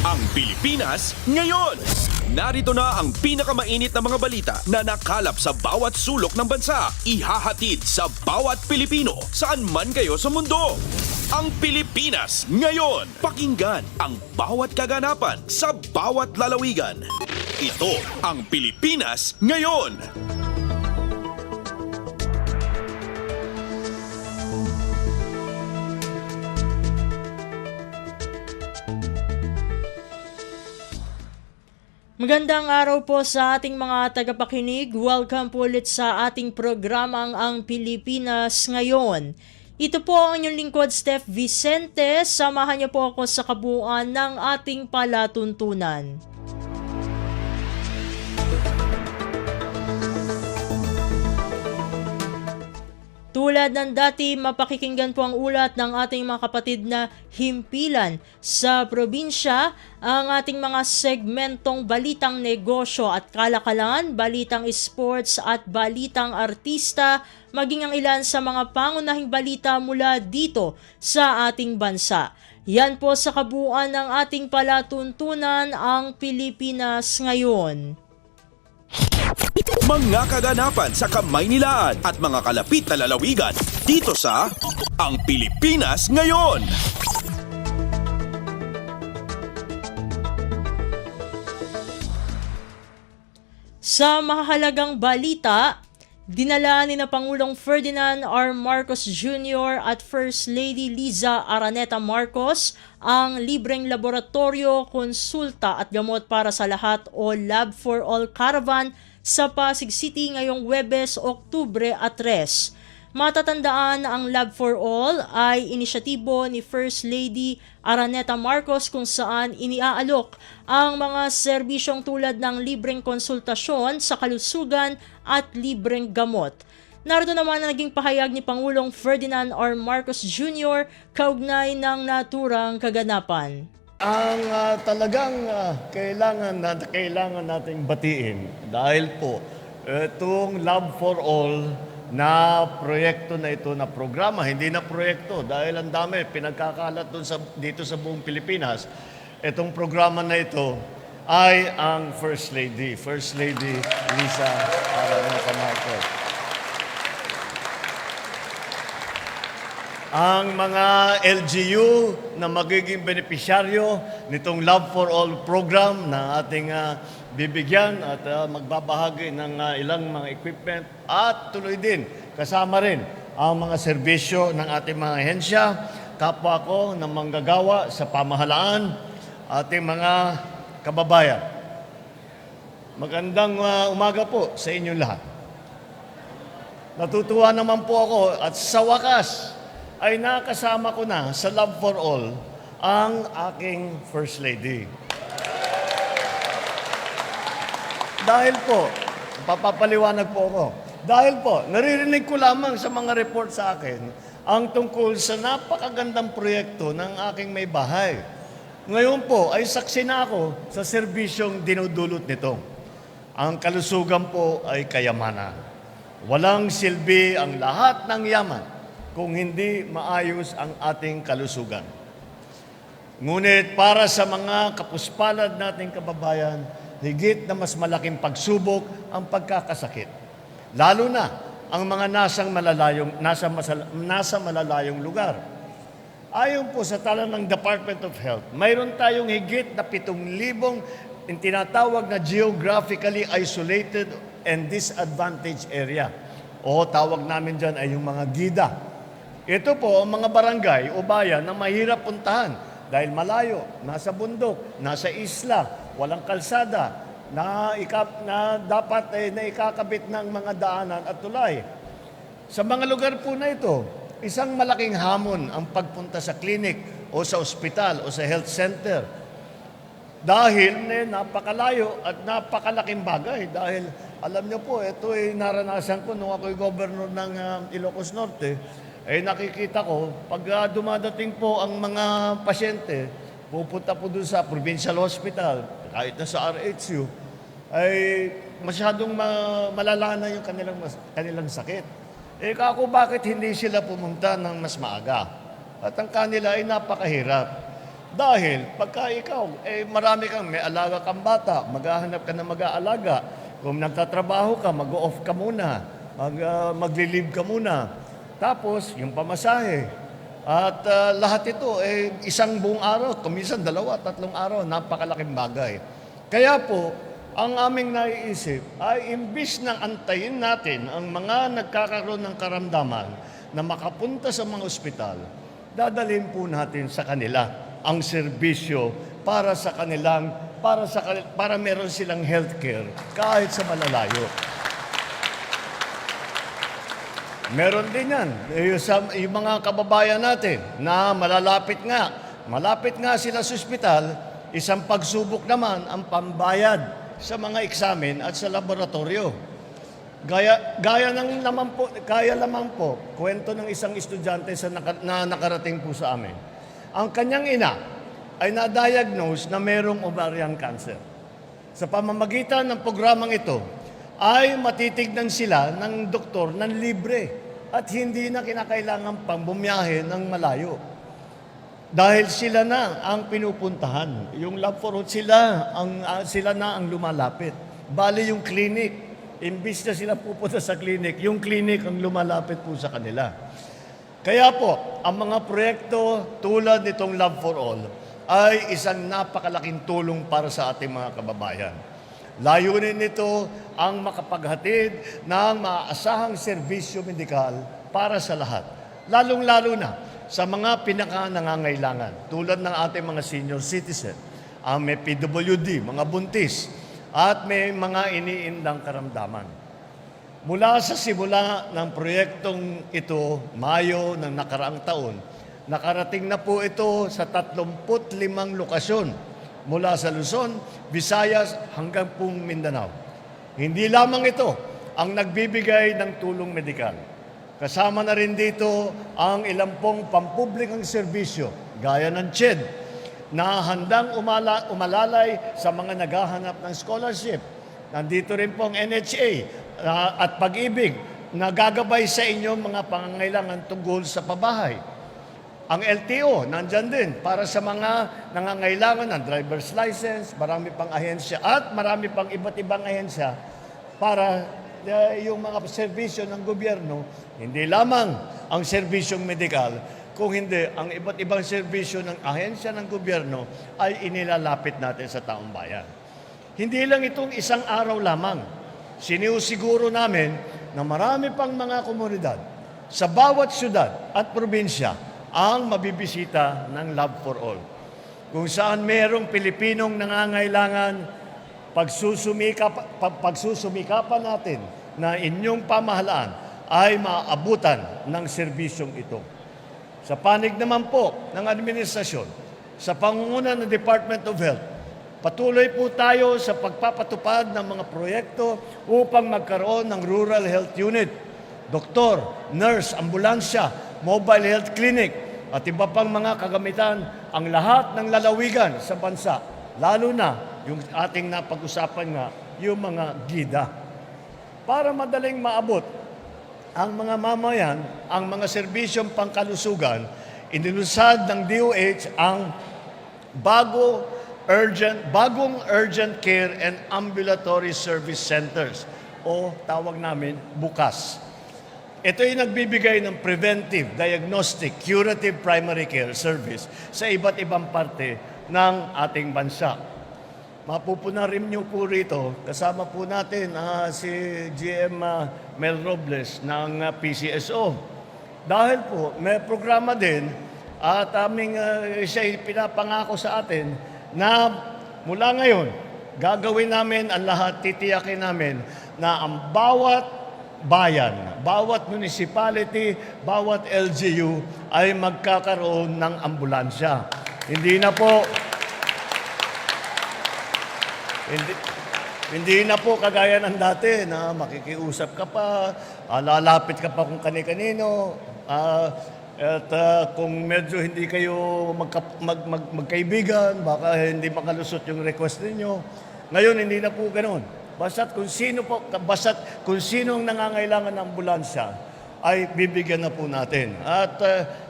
Ang Pilipinas ngayon. Narito na ang pinakamainit na mga balita na nakalap sa bawat sulok ng bansa. Ihahatid sa bawat Pilipino saan man kayo sa mundo. Ang Pilipinas ngayon. Pakinggan ang bawat kaganapan sa bawat lalawigan. Ito ang Pilipinas ngayon. Magandang araw po sa ating mga tagapakinig. Welcome po ulit sa ating programang Ang Pilipinas Ngayon. Ito po ang inyong lingkod, Steph Vicente. Samahan niyo po ako sa kabuuan ng ating palatuntunan. Tulad ng dati, mapakikinggan po ang ulat ng ating mga kapatid na himpilan sa probinsya, ang ating mga segmentong balitang negosyo at kalakalan, balitang sports at balitang artista, maging ang ilan sa mga pangunahing balita mula dito sa ating bansa. Yan po sa kabuuan ng ating palatuntunan, ang Pilipinas Ngayon. Mga kaganapan sa Kamaynilaan at mga kalapit na lalawigan dito sa Ang Pilipinas Ngayon. Sa mahalagang balita, dinala ni na Pangulong Ferdinand R. Marcos Jr. at First Lady Liza Araneta Marcos ang libreng laboratorio, konsulta at gamot para sa lahat o Lab for All Caravan sa Pasig City ngayong Huwebes, Oktubre 3. Matatandaan, ang Lab for All ay inisyatibo ni First Lady Araneta Marcos kung saan iniaalok ang mga serbisyong tulad ng libreng konsultasyon sa kalusugan at libreng gamot. Narito naman ang naging pahayag ni Pangulong Ferdinand R. Marcos Jr. kaugnay ng naturang kaganapan. Ang talagang kailangan nating batiin dahil po itong Love for All na proyekto na ito na programa, hindi na proyekto dahil ang dami pinagkakalat dito sa buong Pilipinas. Itong programa na ito ay ang First Lady Liza Araneta Marcos. Ang mga LGU na magiging benepisyaryo nitong Love for All program na ating bibigyan at magbabahagi ng ilang mga equipment at tuloy din kasama rin ang mga serbisyo ng ating mga ahensya, kapwa ko na manggagawa sa pamahalaan, ating mga kababayan. Magandang umaga po sa inyong lahat. Natutuwa naman po ako at sa wakas ay nakasama ko na sa Love for All ang aking First Lady. Dahil po, papapaliwanag po ako. Dahil po, naririnig ko lamang sa mga report sa akin ang tungkol sa napakagandang proyekto ng aking may bahay. Ngayon po ay saksi na ako sa serbisyong dinudulot nito. Ang kalusugan po ay kayamanan. Walang silbi ang lahat ng yaman kung hindi maayos ang ating kalusugan. Ngunit para sa mga kapuspalad nating kababayan, higit na mas malaking pagsubok ang pagkakasakit. Lalo na ang mga nasa malalayong lugar. Ayon po sa tala ng Department of Health, mayroon tayong higit na 7,000 tinatawag na geographically isolated and disadvantaged area. O tawag namin dyan ay yung mga GIDA. Ito po ang mga barangay o bayan na mahirap puntahan dahil malayo, nasa bundok, nasa isla, walang kalsada, na dapat na ikakabit ng mga daanan at tulay. Sa mga lugar po na ito, isang malaking hamon ang pagpunta sa klinik o sa ospital o sa health center. Dahil napakalayo at napakalaking bagay. Dahil alam niyo po, ito ay naranasan ko nung ako'y governor ng Ilocos Norte. Nakikita ko, pag dumadating po ang mga pasyente, pupunta po dun sa provincial hospital, kahit na sa RHU, ay masyadong malala na yung kanilang sakit. Kako bakit hindi sila pumunta ng mas maaga? At ang kanila ay napakahirap. Dahil pagka ikaw, marami kang, may alaga kang bata, maghahanap ka ng mag-aalaga. Kung nagtatrabaho ka, mag-off ka muna, magli-leave ka muna. Tapos, yung pamasahe. At lahat ito, isang buong araw, kuminsan 2, 3 araw, napakalaking bagay. Kaya po, ang aming naiisip ay imbis na antayin natin ang mga nagkakaroon ng karamdaman na makapunta sa mga ospital, dadalhin po natin sa kanila ang serbisyo para meron silang healthcare kahit sa malalayo. Meron din yan. Yung mga kababayan natin na malapit nga sila sa ospital, isang pagsubok naman ang pambayad sa mga eksamen at sa laboratorio. Kaya lamang po, kwento ng isang estudyante na nakarating po sa amin. Ang kanyang ina ay na-diagnose na mayroong ovarian cancer. Sa pamamagitan ng programang ito, ay matitignan sila ng doktor ng libre at hindi na kinakailangan pang bumiyahe ng malayo. Dahil sila na ang pinupuntahan. Yung lab for all, sila na ang lumalapit. Bali yung clinic, imbis na sila pupunta sa clinic, yung clinic ang lumalapit po sa kanila. Kaya po, ang mga proyekto tulad nitong Love for All ay isang napakalaking tulong para sa ating mga kababayan. Layunin nito ang makapaghatid ng maaasahang serbisyo medikal para sa lahat. Lalong-lalo na sa mga pinaka-nangangailangan tulad ng ating mga senior citizen, ang may PWD, mga buntis, at may mga iniindang karamdaman. Mula sa simula ng proyektong ito, Mayo ng nakaraang taon, nakarating na po ito sa 35 lokasyon mula sa Luzon, Visayas hanggang pong Mindanao. Hindi lamang ito ang nagbibigay ng tulong medikal. Kasama na rin dito ang ilang pong pampublikong serbisyo gaya ng CHED na handang umalalay sa mga naghahanap ng scholarship. Nandito rin po ang NHA at Pag-ibig na gagabay sa inyong mga pangangailangan tungkol sa pabahay. Ang LTO, nandyan din para sa mga nangangailangan ng driver's license, marami pang ahensya at marami pang iba't ibang ahensya para yung mga serbisyo ng gobyerno, hindi lamang ang serbisyong medikal, kung hindi, ang iba't ibang serbisyo ng ahensya ng gobyerno ay inilalapit natin sa taong bayan. Hindi lang itong isang araw lamang. Siniusiguro namin na marami pang mga komunidad sa bawat syudad at probinsya ang mabibisita ng Love for All. Kung saan mayroong Pilipinong nangangailangan, pagsusumikapan natin na inyong pamahalaan ay maabutan ng serbisyong ito. Sa panig naman po ng administrasyon, sa pangunguna ng Department of Health, patuloy po tayo sa pagpapatupad ng mga proyekto upang magkaroon ng rural health unit, doktor, nurse, ambulansya, mobile health clinic, at iba pang mga kagamitan ang lahat ng lalawigan sa bansa, lalo na yung ating napag-usapan nga, yung mga gida. Para madaling maabot ang mga mamayan, ang mga serbisyong pangkalusugan, inilusad ng DOH ang bagong urgent care and ambulatory service centers o tawag namin BUCAS. Ito ay nagbibigay ng preventive, diagnostic, curative primary care service sa iba't ibang parte ng ating bansa. Mapupunarin niyo po rito, kasama po natin si GM Mel Robles ng PCSO. Dahil po may programa din at siya pinapangako sa atin na mula ngayon, gagawin namin ang lahat, titiyakin namin na ang bawat bayan, bawat municipality, bawat LGU ay magkakaroon ng ambulansya. Hindi na po kagaya ng dati na makikiusap ka pa, lalapit ka pa kung kani-kanino, at kung medyo hindi kayo magkaibigan, baka hindi makalusot yung request ninyo. Ngayon, hindi na po ganoon. Basta't kung sino ang nangangailangan ng ambulansya, ay bibigyan na po natin. At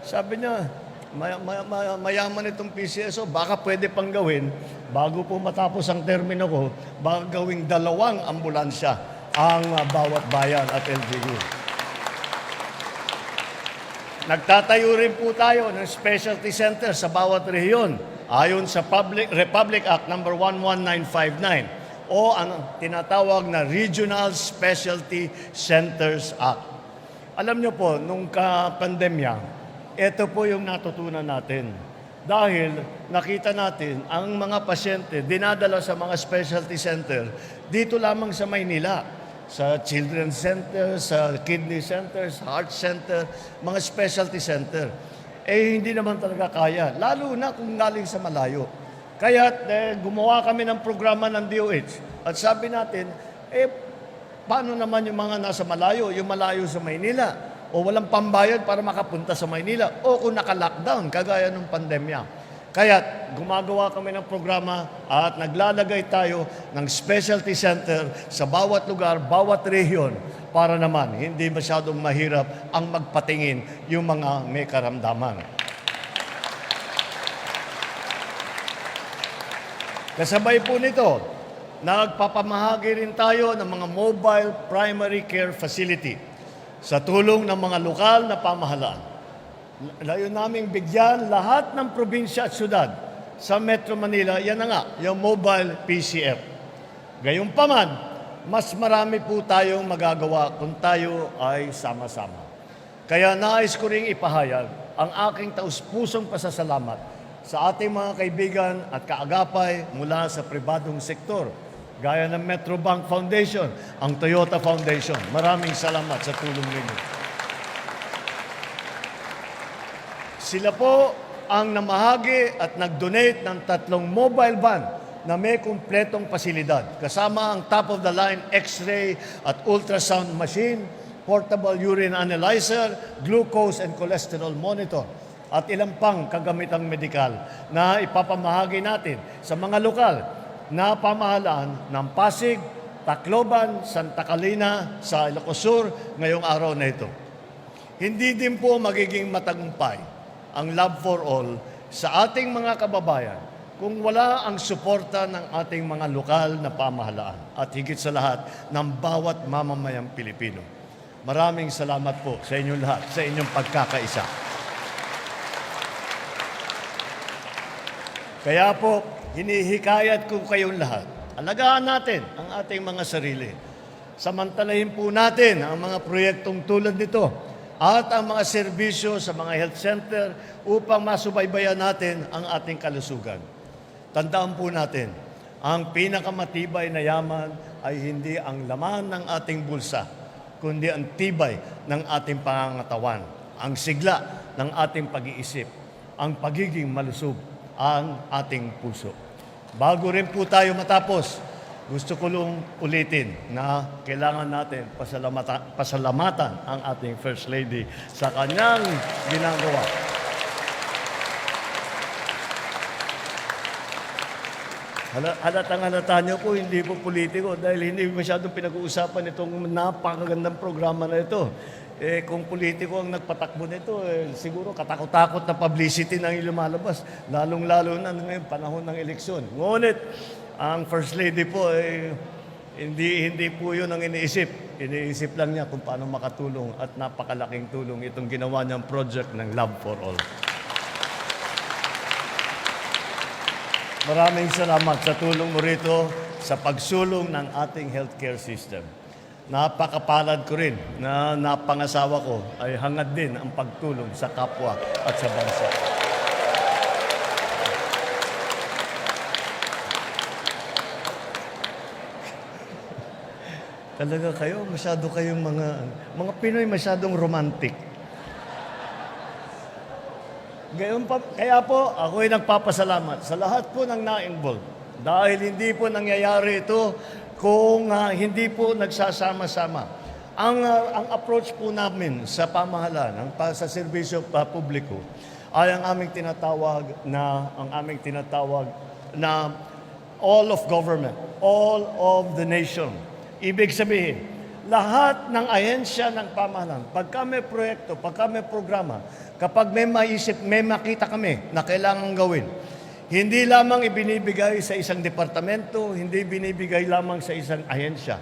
sabi niya, mayaman itong PCSO, baka pwede pang gawin, bago po matapos ang termino ko, baka gawing 2 ambulansya ang bawat bayan at LGU. Nagtatayo rin po tayo ng specialty center sa bawat rehiyon ayon sa Republic Act number 11959 o ang tinatawag na Regional Specialty Centers Act. Alam niyo po, nung pandemya, ito po yung natutunan natin. Dahil nakita natin ang mga pasyente dinadala sa mga specialty center dito lamang sa Maynila. Sa Children's Center, sa Kidney Center, sa Heart Center, mga specialty center. Hindi naman talaga kaya, lalo na kung galing sa malayo. Kaya gumawa kami ng programa ng DOH at sabi natin, paano naman yung mga nasa malayo, yung malayo sa Maynila, o walang pambayad para makapunta sa Maynila, o kung naka-lockdown, kagaya ng pandemya. Kaya gumagawa kami ng programa at naglalagay tayo ng specialty center sa bawat lugar, bawat rehiyon, para naman hindi masyadong mahirap ang magpatingin yung mga may karamdaman. Kasabay po nito, nagpapamahagi rin tayo ng mga mobile primary care facility sa tulong ng mga lokal na pamahalaan. Layon naming bigyan lahat ng probinsya at syudad sa Metro Manila, yan na nga, yung mobile PCF. Gayunpaman, mas marami po tayong magagawa kung tayo ay sama-sama. Kaya nais ko ring ipahayag ang aking taus-pusong pasasalamat sa ating mga kaibigan at kaagapay mula sa pribadong sektor, gaya ng Metro Bank Foundation, ang Toyota Foundation. Maraming salamat sa tulong ninyo. Sila po ang namahagi at nag-donate ng 3 mobile van na may kumpletong pasilidad. Kasama ang top-of-the-line X-ray at ultrasound machine, portable urine analyzer, glucose and cholesterol monitor, at ilang pang kagamitang medikal na ipapamahagi natin sa mga lokal na pamahalaan ng Pasig, Tacloban, Santa Catalina, sa Ilocos Sur ngayong araw na ito. Hindi din po magiging matagumpay ang Love for All sa ating mga kababayan kung wala ang suporta ng ating mga lokal na pamahalaan at higit sa lahat ng bawat mamamayang Pilipino. Maraming salamat po sa inyong lahat, sa inyong pagkakaisa. Kaya po, hinihikayat ko kayong lahat, alagaan natin ang ating mga sarili. Samantalahin po natin ang mga proyektong tulad nito at ang mga serbisyo sa mga health center upang masubaybayan natin ang ating kalusugan. Tandaan po natin, ang pinakamatibay na yaman ay hindi ang laman ng ating bulsa, kundi ang tibay ng ating pangangatawan, ang sigla ng ating pag-iisip, ang pagiging malusog, ang ating puso. Bago rin po tayo matapos, gusto ko lang ulitin na kailangan natin pasalamatan ang ating First Lady sa kanyang ginagawa. Halatang-halata niyo po, hindi po politiko dahil hindi masyadong pinag-uusapan itong napakagandang programa na ito. Kung politiko ang nagpatakbo nito, siguro katakot-takot na publicity nang lumalabas, lalong-lalo na ngayon panahon ng eleksyon. Ngunit, ang First Lady po, hindi po yun ang iniisip. Iniisip lang niya kung paano makatulong at napakalaking tulong itong ginawa niyang project ng Love for All. Maraming salamat sa tulong mo rito sa pagsulong ng ating healthcare system. Napakapalad ko rin na napangasawa ko ay hangad din ang pagtulong sa kapwa at sa bansa. Talaga kayo, masyado kayong mga Pinoy masyadong romantic. Kaya po, ako ay nagpapasalamat sa lahat po ng na-involve. Dahil hindi po nangyayari ito kung hindi po nagsasama-sama. Ang approach po namin sa pamahalaan, sa serbisyo publiko, ay ang aming tinatawag na all of government, all of the nation. Ibig sabihin, lahat ng ahensya ng pamahalaan, pagka may proyekto, pagka may programa, kapag may maisip, may makita kami na kailangan gawin, hindi lamang ibinibigay sa isang departamento, hindi binibigay lamang sa isang ahensya.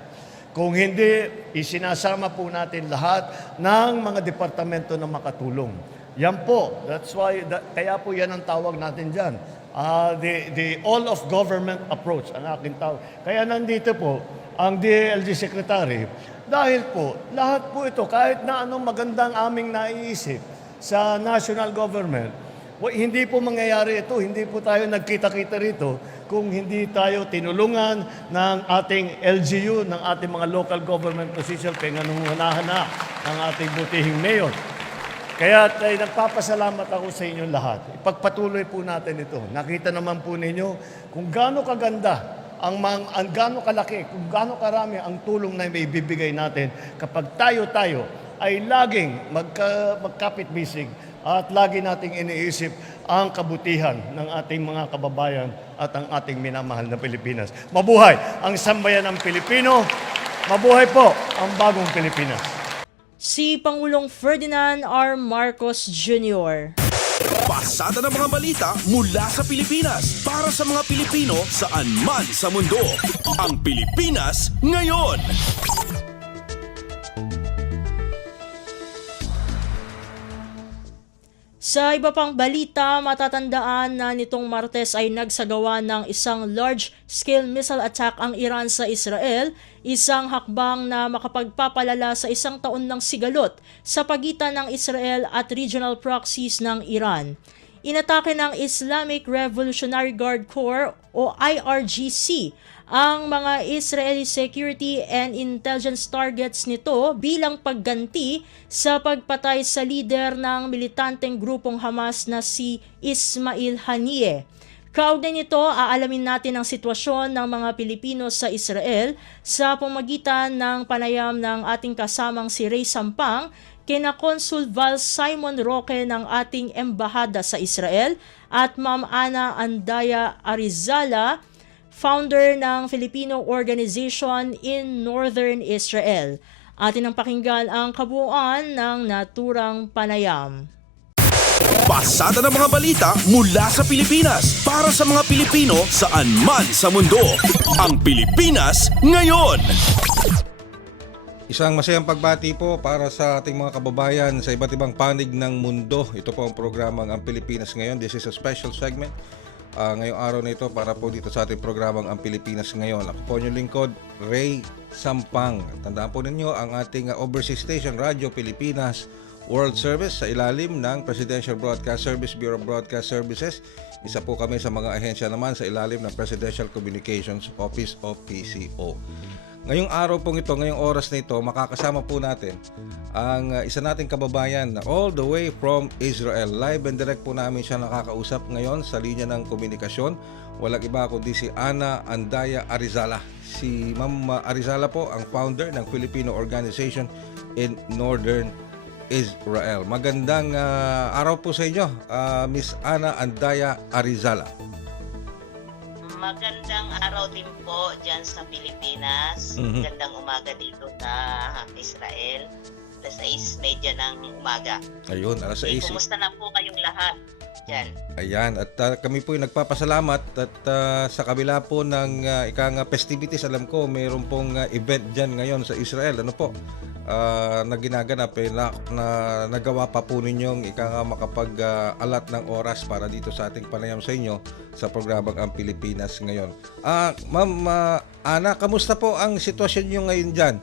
Kung hindi, isinasama po natin lahat ng mga departamento na makatulong. Yan po, that's why, kaya po yan ang tawag natin dyan. The all-of-government approach, ang aking tawag. Kaya nandito po, ang DILG Secretary, dahil po, lahat po ito, kahit na anong magandang aming naiisip sa national government, hindi po mangyayari ito, hindi po tayo nagkita-kita rito kung hindi tayo tinulungan ng ating LGU, ng ating mga local government position, pinanungunahan na ng ating butihing mayor. Kaya nagpapasalamat ako sa inyong lahat. Ipagpatuloy po natin ito. Nakita naman po ninyo kung gaano kaganda, ang gaano kalaki, kung gaano karami ang tulong na may bibigay natin kapag tayo-tayo ay laging magkapit-bisig at lagi nating iniisip ang kabutihan ng ating mga kababayan at ang ating minamahal na Pilipinas. Mabuhay ang sambayan ng Pilipino. Mabuhay po ang bagong Pilipinas. Si Pangulong Ferdinand R. Marcos Jr. Pasada ng mga balita mula sa Pilipinas para sa mga Pilipino saan man sa mundo. Ang Pilipinas ngayon. Sa iba pang balita, matatandaan na nitong Martes ay nagsagawa ng isang large-scale missile attack ang Iran sa Israel, isang hakbang na makapagpapalala sa isang taon ng sigalot sa pagitan ng Israel at regional proxies ng Iran. Inatake ng Islamic Revolutionary Guard Corps o IRGC ang mga Israeli security and intelligence targets nito bilang pagganti sa pagpatay sa lider ng militanteng grupong Hamas na si Ismail Haniyeh. Kaugnay nito, aalamin natin ang sitwasyon ng mga Pilipino sa Israel sa pamamagitan ng panayam ng ating kasamang si Ray Sampang kina Consul Val Simon Roque ng ating embahada sa Israel at Ma'am Ana Andaya Arizala, founder ng Filipino Organization in Northern Israel. Atin ang pakinggan ang kabuuan ng naturang panayam. Pasada ng mga balita mula sa Pilipinas para sa mga Pilipino saan man sa mundo. Ang Pilipinas ngayon. Isang masayang pagbati po para sa ating mga kababayan sa iba't ibang panig ng mundo. Ito po ang programang Ang Pilipinas Ngayon. This is a special segment ngayong araw na ito para po dito sa ating programang Ang Pilipinas Ngayon. Ako po inyong lingkod, Ray Sampang. Tandaan po ninyo ang ating overseas station, Radyo Pilipinas World Service sa ilalim ng Presidential Broadcast Service, Bureau of Broadcast Services. Isa po kami sa mga ahensya naman sa ilalim ng Presidential Communications Office o PCO. Ngayong araw pong ito, ngayong oras na ito, makakasama po natin ang isa nating kababayan na all the way from Israel. Live and direct po namin siya nakakausap ngayon sa linya ng komunikasyon. Walang iba kundi si Ana Andaya Arizala. Si Ma'am Arizala po ang founder ng Filipino Organization in Northern Israel. Magandang araw po sa inyo, Miss Ana Andaya Arizala. Magandang araw din po dyan sa Pilipinas. Magandang umaga dito sa Israel. Alas 6:30 ng umaga. Ayun, alas 6. Kumusta na po kayong lahat dyan? Ayan, at kami po ay nagpapasalamat at sa kabila po ng festivities, alam ko mayroon pong event dyan ngayon sa Israel. Ano po? Na ginaganap na nagawa pa po ninyong makapag-alat ng oras para dito sa ating panayam sa inyo sa programang Ang Pilipinas Ngayon. Ma'am Ana, kamusta po ang sitwasyon nyo ngayon dyan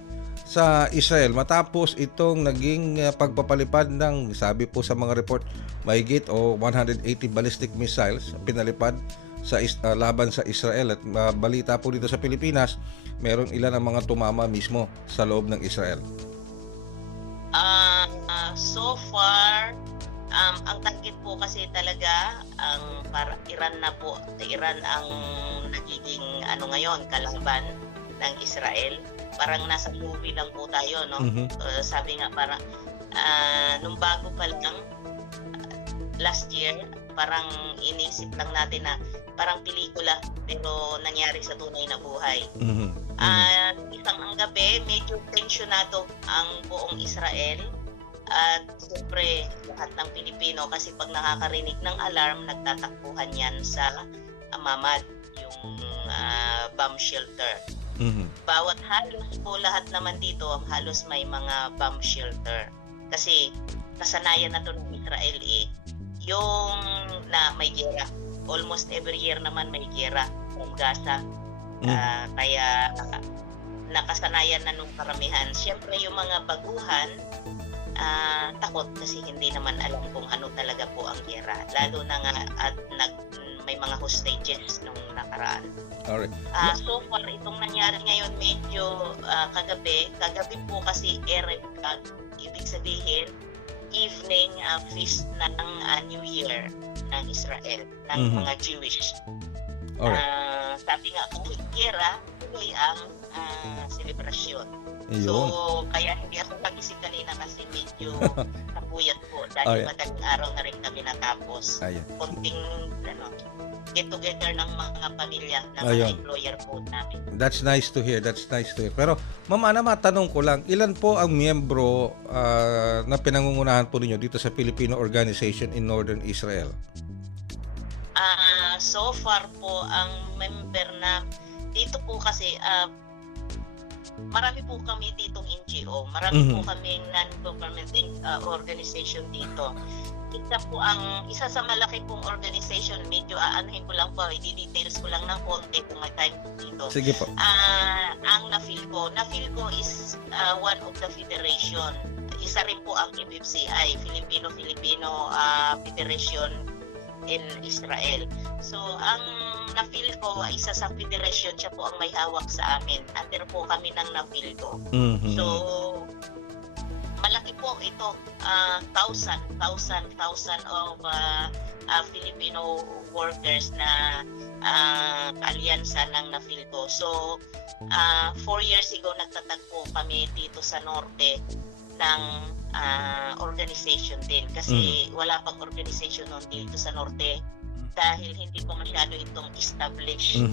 sa Israel matapos itong naging pagpapalipad ng, sabi po sa mga report, mahigit o 180 ballistic missiles pinalipad sa laban sa Israel, at balita po dito sa Pilipinas, meron ilan ang mga tumama mismo sa loob ng Israel. So far, ang target po kasi talaga ang Iran na po. Iran ang nagiging ngayon kalaban ng Israel. Parang nasa movie lang po tayo, no? Sabi nga parang nung bago pa lang last year, parang inisip lang natin na parang pelikula pero nangyari sa tunay na buhay. Mhm. Isang ang gabi, medyo tensyonado ang buong Israel at siyempre lahat ng Pilipino kasi pag nakakarinig ng alarm, nagtatakbuhan yan sa Mamad, yung bomb shelter. Mhm. Bawat halos po lahat naman dito, halos may mga bomb shelter. Kasi kasanayan na to ng Israel yung na may giyera. Almost every year naman may giyera from Gaza. Kaya nakasanayan na nung karamihan. Siyempre yung mga baguhan, takot kasi hindi naman alam kung ano talaga po ang giyera. Lalo na nga at may mga hostages nung nakaraan. Alright. So far, itong nangyari ngayon medyo kagabi po kasi Erev, ibig sabihin evening feast ng New Year ng Israel, ng Mhm. mga Jewish. Alright. Sabi nga, kung gera, tuloy ang selebrasyon. Ayun. So, kaya hindi ako nagising kanina kasi medyo napuyat po dahil Alright. madaling araw na rin kami natapos. Ayan. Konting get together ng mga pamilya ng mga Ayun. employer po namin. That's nice to hear. That's nice to hear. Pero, Ma'am Ana, matanong ko lang, ilan po ang miyembro na pinangungunahan po ninyo dito sa Filipino Organization in Northern Israel? So far po, ang member na dito po kasi, marami po kami ditong NGO. Marami po kaming non-government organization dito. Isa sa malaki pong organization, medyo aanuhin ko lang po, i-details ko lang ng konti kung may time dito. Sige po. Ang NAFILCO is one of the federation. Isa rin po ang FFCI, Filipino Federation in Israel. So, ang NAFILCO, isa sa federation, siya po ang may hawak sa amin. Under po kami ng NAFILCO. Mhm. So, malaki po ito, thousand of Filipino workers na kaalyansa ng NAFILCO. So, 4 years ago nagtatagpo kami dito sa norte ng organization din kasi wala pang organization noon dito sa norte dahil hindi pa masyado itong established.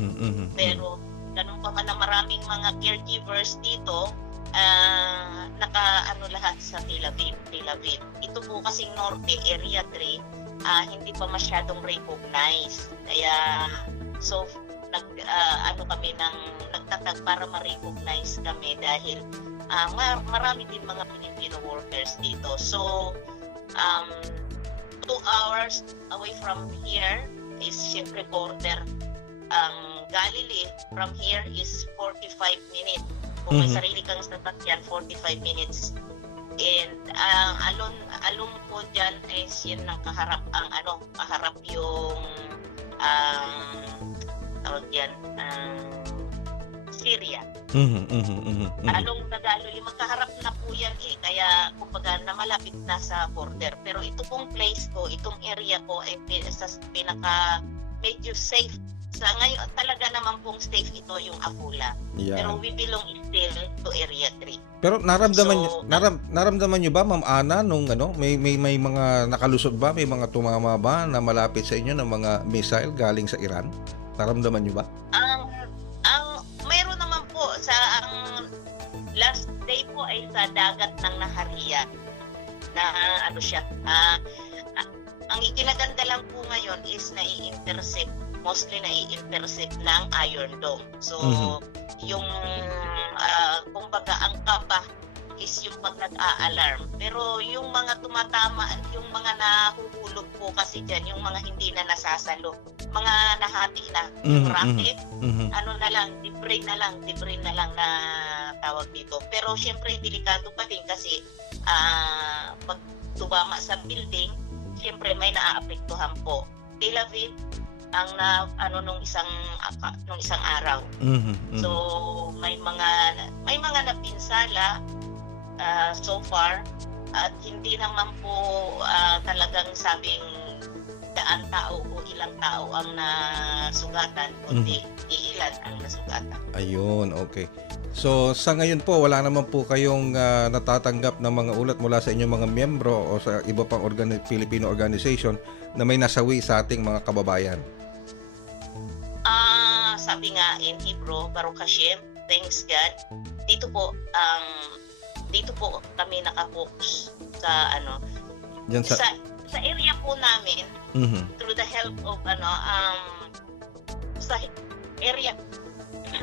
Pero ganun pa man na maraming mga caregivers dito, naka lahat sa Tel Aviv. Ito po kasing norte, area 3, hindi pa masyadong recognized. Kaya so kami nagtatag para ma-recognize kami dahil marami din mga Filipino workers dito. So 2 hours away from here is syempre border. Galilee from here is 45 minutes. Kung may sarili kang sasakyan, 45 minutes. And along po dyan is yun ang kaharap yung tawag yan, Syria. Along Tagalog, magkaharap na po yan kaya kumbaga na malapit na sa border. Pero ito pong place ko, itong area ko ay sa pinaka medyo safe. Sa ngayon talaga naman pong safe ito yung Afula. Yeah. Pero we belong still to area 3. Pero naramdaman So, naramdaman niyo ba, Ma'am Ana, nung may mga nakalusot ba, may mga tumama ba na malapit sa inyo ng mga missile galing sa Iran? Naramdaman niyo ba? Mayroon naman po ang last day po ay sa dagat ng Nahariya na ang ikinaganda lang po ngayon is mostly nai-intercept ng Iron Dome. So, yung kumbaga ang kapa is yung pag nag-a-alarm. Pero yung mga tumatama, yung mga nahuhulog po kasi dyan, yung mga hindi na nasasalo, mga nahati na, yung rocket, debris na lang na tawag dito. Pero syempre, delikado pa din kasi pag tumama sa building, syempre may naaapektuhan po. Tel Aviv, nung isang araw. So may mga napinsala so far at hindi naman po talagang sabing daan tao o ilang tao ang nasugatan, kundi iilan ang nasugatan. Ayun, okay. So sa ngayon po, wala naman po kayong natatanggap ng mga ulat mula sa inyong mga miyembro o sa iba pang Filipino organization na may nasawi sa ating mga kababayan? Sabi nga in Hebrew, Baruch Hashem, thanks God. Dito po kami nakapokus sa Diyan sa... sa area po namin, Mhm. through the help of sa area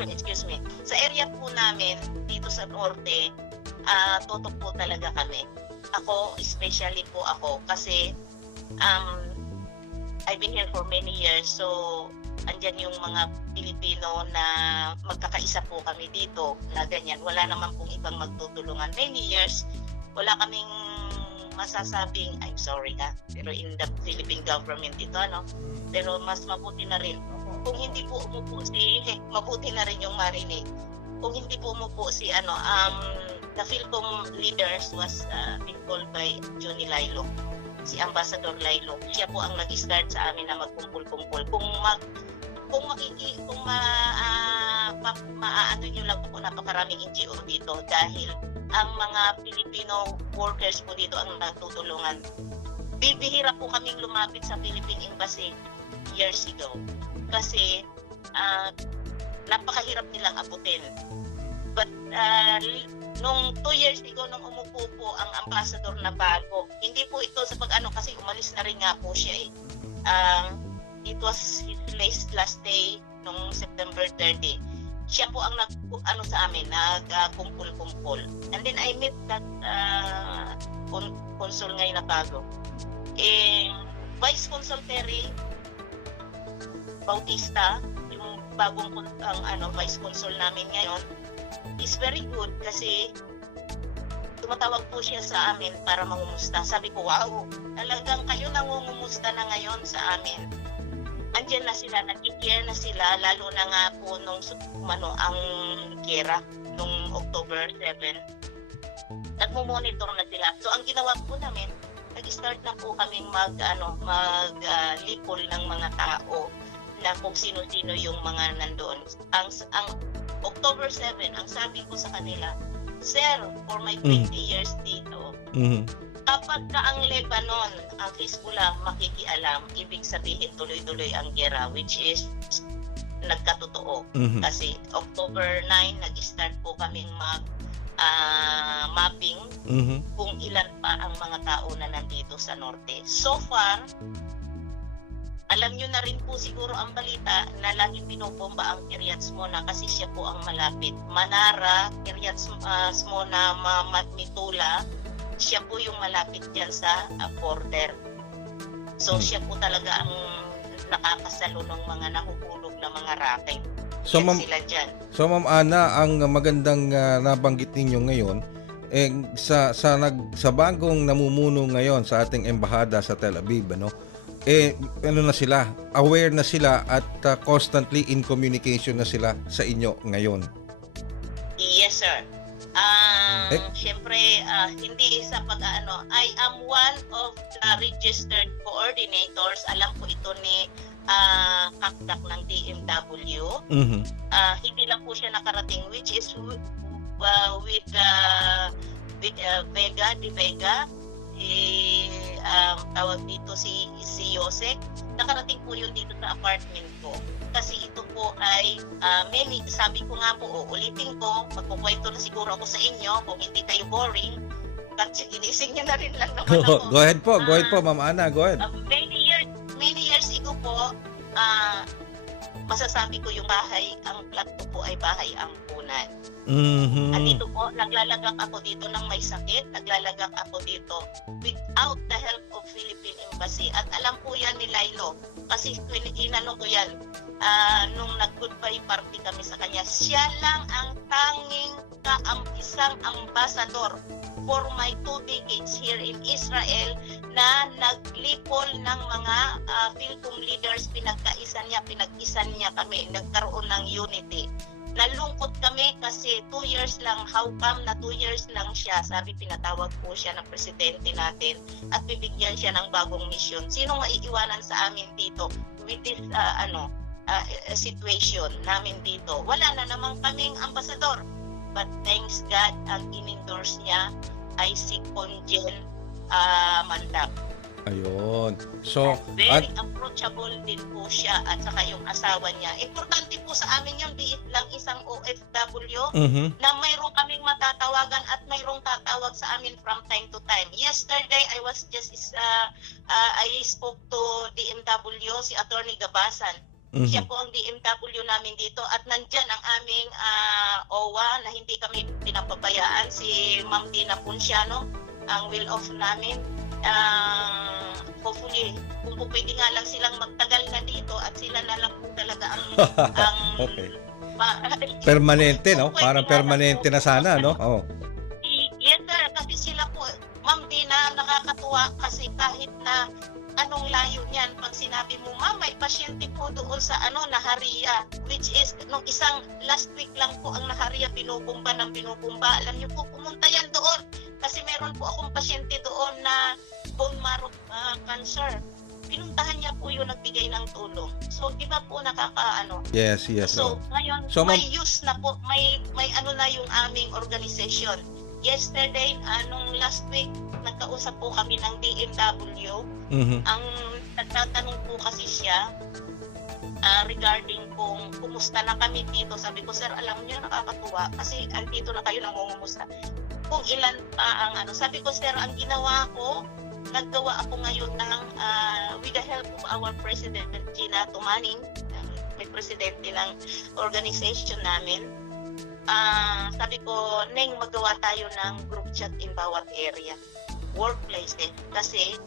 excuse me, sa area po namin dito sa norte, tutok po talaga kami. Ako, especially po ako kasi I've been here for many years, so andyan yung mga Pilipino na magkakaisa po kami dito na ganyan. Wala naman pong ibang magtutulungan. Many years, wala kaming masasabing, I'm sorry ha, pero in the Philippine government ito, pero mas mabuti na rin. Kung hindi po umupo mabuti na rin yung marinig. Kung hindi po umupo the Philcom leaders was been called by Johnny Lailo, si Ambassador Lailo. Siya po ang nag-start sa amin na magkumpul-kumpul. Maaano nyo lang po napakaraming NGO dito dahil ang mga Filipino workers po dito ang natutulungan. Bibihira po kaming lumapit sa Philippine Embassy years ago kasi napakahirap nilang abutin. But nung 2 years ago, nung umupo po ang ambassador na bago, hindi po ito sa kasi umalis na rin nga po siya it was his last day nung September 30. Siya po ang sa amin, nagkumpul-kumpul. And then I met that consul ngayon na bago. Vice Consul Terry Bautista, yung bagong Vice Consul namin ngayon, is very good kasi tumatawag po siya sa amin para mangumusta. Sabi ko, wow, talagang kayo nangungumusta na ngayon sa amin. Andiyan na sila, nagkikare na sila, lalo na nga po nung ang kera nung October 7. Nagmo-monitor na sila. So ang ginawa po namin, nag-start na po kaming maglipol ng mga tao na kung sino-sino yung mga nandoon. Ang October 7, ang sabi ko sa kanila, Sir, for my 20 years dito, kapag ka ang Lebanon, ang Hezbollah makikialam, ibig sabihin tuloy-tuloy ang gera, which is nagkatotoo. Kasi October 9, nag-start po kaming mapping kung ilan pa ang mga tao na nandito sa norte. So far, alam nyo na rin po siguro ang balita na laging binobomba ang Kiryat Shmona kasi siya po ang malapit. Manara, Kiryat Shmona, Mitula, siya po yung malapit dyan sa border. So siya po talaga ang nakakasalo ng mga nahuhulog na mga rocket. So, sila dyan. So Ma'am Ana, ang magandang nabanggit ninyo ngayon, sa bagong namumuno ngayon sa ating embahada sa Tel Aviv, na sila, aware na sila at constantly in communication na sila sa inyo ngayon. Yes, sir. Siyempre, hindi sa I am one of the registered coordinators. Alam ko ito ni Kakdak ng DMW. Hindi lang po siya nakarating, which is with Vega, Di Vega, tawag dito si Yosek. Nakarating po yun dito sa apartment ko. Kasi ito po ay sabi ko nga po, ulitin ko, magkukwento na siguro ako sa inyo kung hindi kayo boring. Kasi ginising niyo na rin lang naman ako. Go ahead po, Ma'am Ana, go ahead. Many years ago po, masasabi ko yung ang plot ko po ay bahay ampunan. Andito po, naglalagak ako dito ng may sakit, naglalagak ako dito without the help of Philippine Embassy. At alam po yan ni Lailo, kasi inano ko yan, nung nag-goodbye party kami sa kanya, siya lang ang tanging isang ambassador for my 2 decades here in Israel na naglipol ng mga Philcom leaders, pinag-isa niya kami, nagkaroon ng unity. nalungkot kami kasi 2 years lang, how come na 2 years lang siya? Sabi, pinatawag po siya ng presidente natin at bibigyan siya ng bagong misyon. Sino maiiwanan sa amin dito with this situation namin dito? Wala na naman kaming ambasador. But thanks God, ang in-endorse niya ay si Conjen Mandap. Ayun. So, Very approachable din po siya at saka yung asawa niya. Importante po sa amin yung diit lang isang OFW na mayroong kaming matatawagan at mayroong tatawag sa amin from time to time. Yesterday, I spoke to DMW, si Attorney Gabasan. Siya po ang DMW namin dito at nandyan ang aming OWA na hindi kami pinapabayaan, si Ma'am Dina Ponciano, ang will of namin. Hopefully, kung po pwede nga lang silang magtagal na dito at sila na lang po talaga ang okay. Permanente, no? Parang permanente na sana, no? Oh. Yes, sir. Kasi sila po, Ma'am Dina, nakakatuwa kasi kahit na anong layo niyan, pag sinabi mo, ma'am, may pasyente po doon sa Naharia, which is, nung isang last week lang po ang Naharia, binubumba. Alam niyo po, pumunta yan doon. Kasi meron po akong pasyente doon na bone marrow cancer. Pinuntahan niya po yung nagbigay ng tulong. So, di ba po Yes. So, no. ngayon, So, may use na po, may na yung aming organization. Yesterday, nung last week, nagkausap po kami ng DMW. Ang nagtatanong po kasi siya regarding kung kumusta na kami dito. Sabi ko, sir, alam niyo, nakakatuwa kasi andito na kayo nangungumusta. Kung ilan pa ang sabi ko, sir, ang ginawa ko, naggawa ako ngayon ng with the help of our President Gina Tumaning, may presidente ng organization namin. Sabi ko, Neng, magawa tayo ng group chat in bawat area, workplace din. Kasi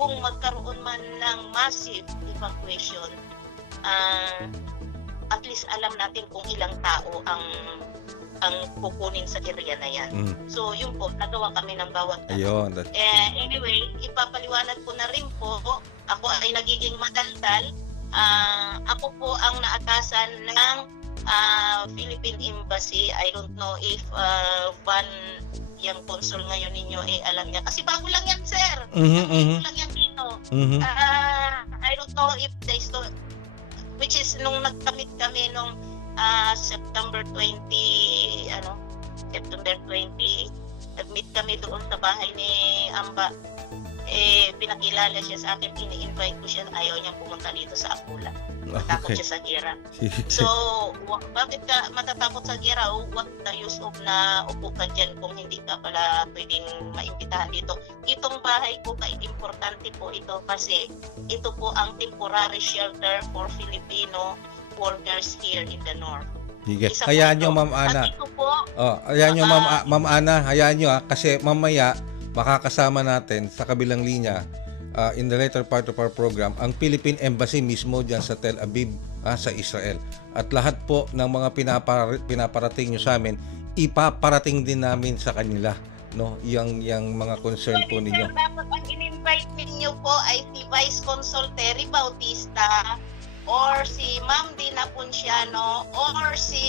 kung magkaroon man ng massive evacuation, at least alam natin kung ilang tao ang kukunin sa area na yan. So, yun po, nagawa kami ng bawat Ayun. anyway, ipapaliwanag ko na rin po, ako ay nagiging madaldal. Ako po ang naatasan ng Philippine Embassy. I don't know if Van, yung consul ngayon ninyo, alam niya. Kasi bago lang yan, sir. Bago lang yan dito. I don't know if they which is nung nagkamit kami nung September 20, nag-meet kami doon sa bahay ni Amba. Pinakilala siya sa akin, ini-invite ko siya, ayaw niyang pumunta dito sa Akula. Matakot siya sa gera. So, bakit ka matatakot sa gera? What the use of na upo ka dyan kung hindi ka pala pwedeng maimbitahan dito? Itong bahay ko, importante po ito kasi ito po ang temporary shelter for Filipino workers here in the north. Sige. Hayaan nyo, Ma'am Ana. Hayaan nyo, Ma'am Ana. Hayaan nyo, kasi mamaya makakasama natin sa kabilang linya in the later part of our program ang Philippine Embassy mismo dyan sa Tel Aviv, sa Israel. At lahat po ng mga pinaparating nyo sa amin, ipaparating din namin sa kanila, no? Yung mga concern po ninyo. Dapat ang in-invite ninyo po ay si Vice Consul Terry Bautista or si Ma'am Dina Ponciano or si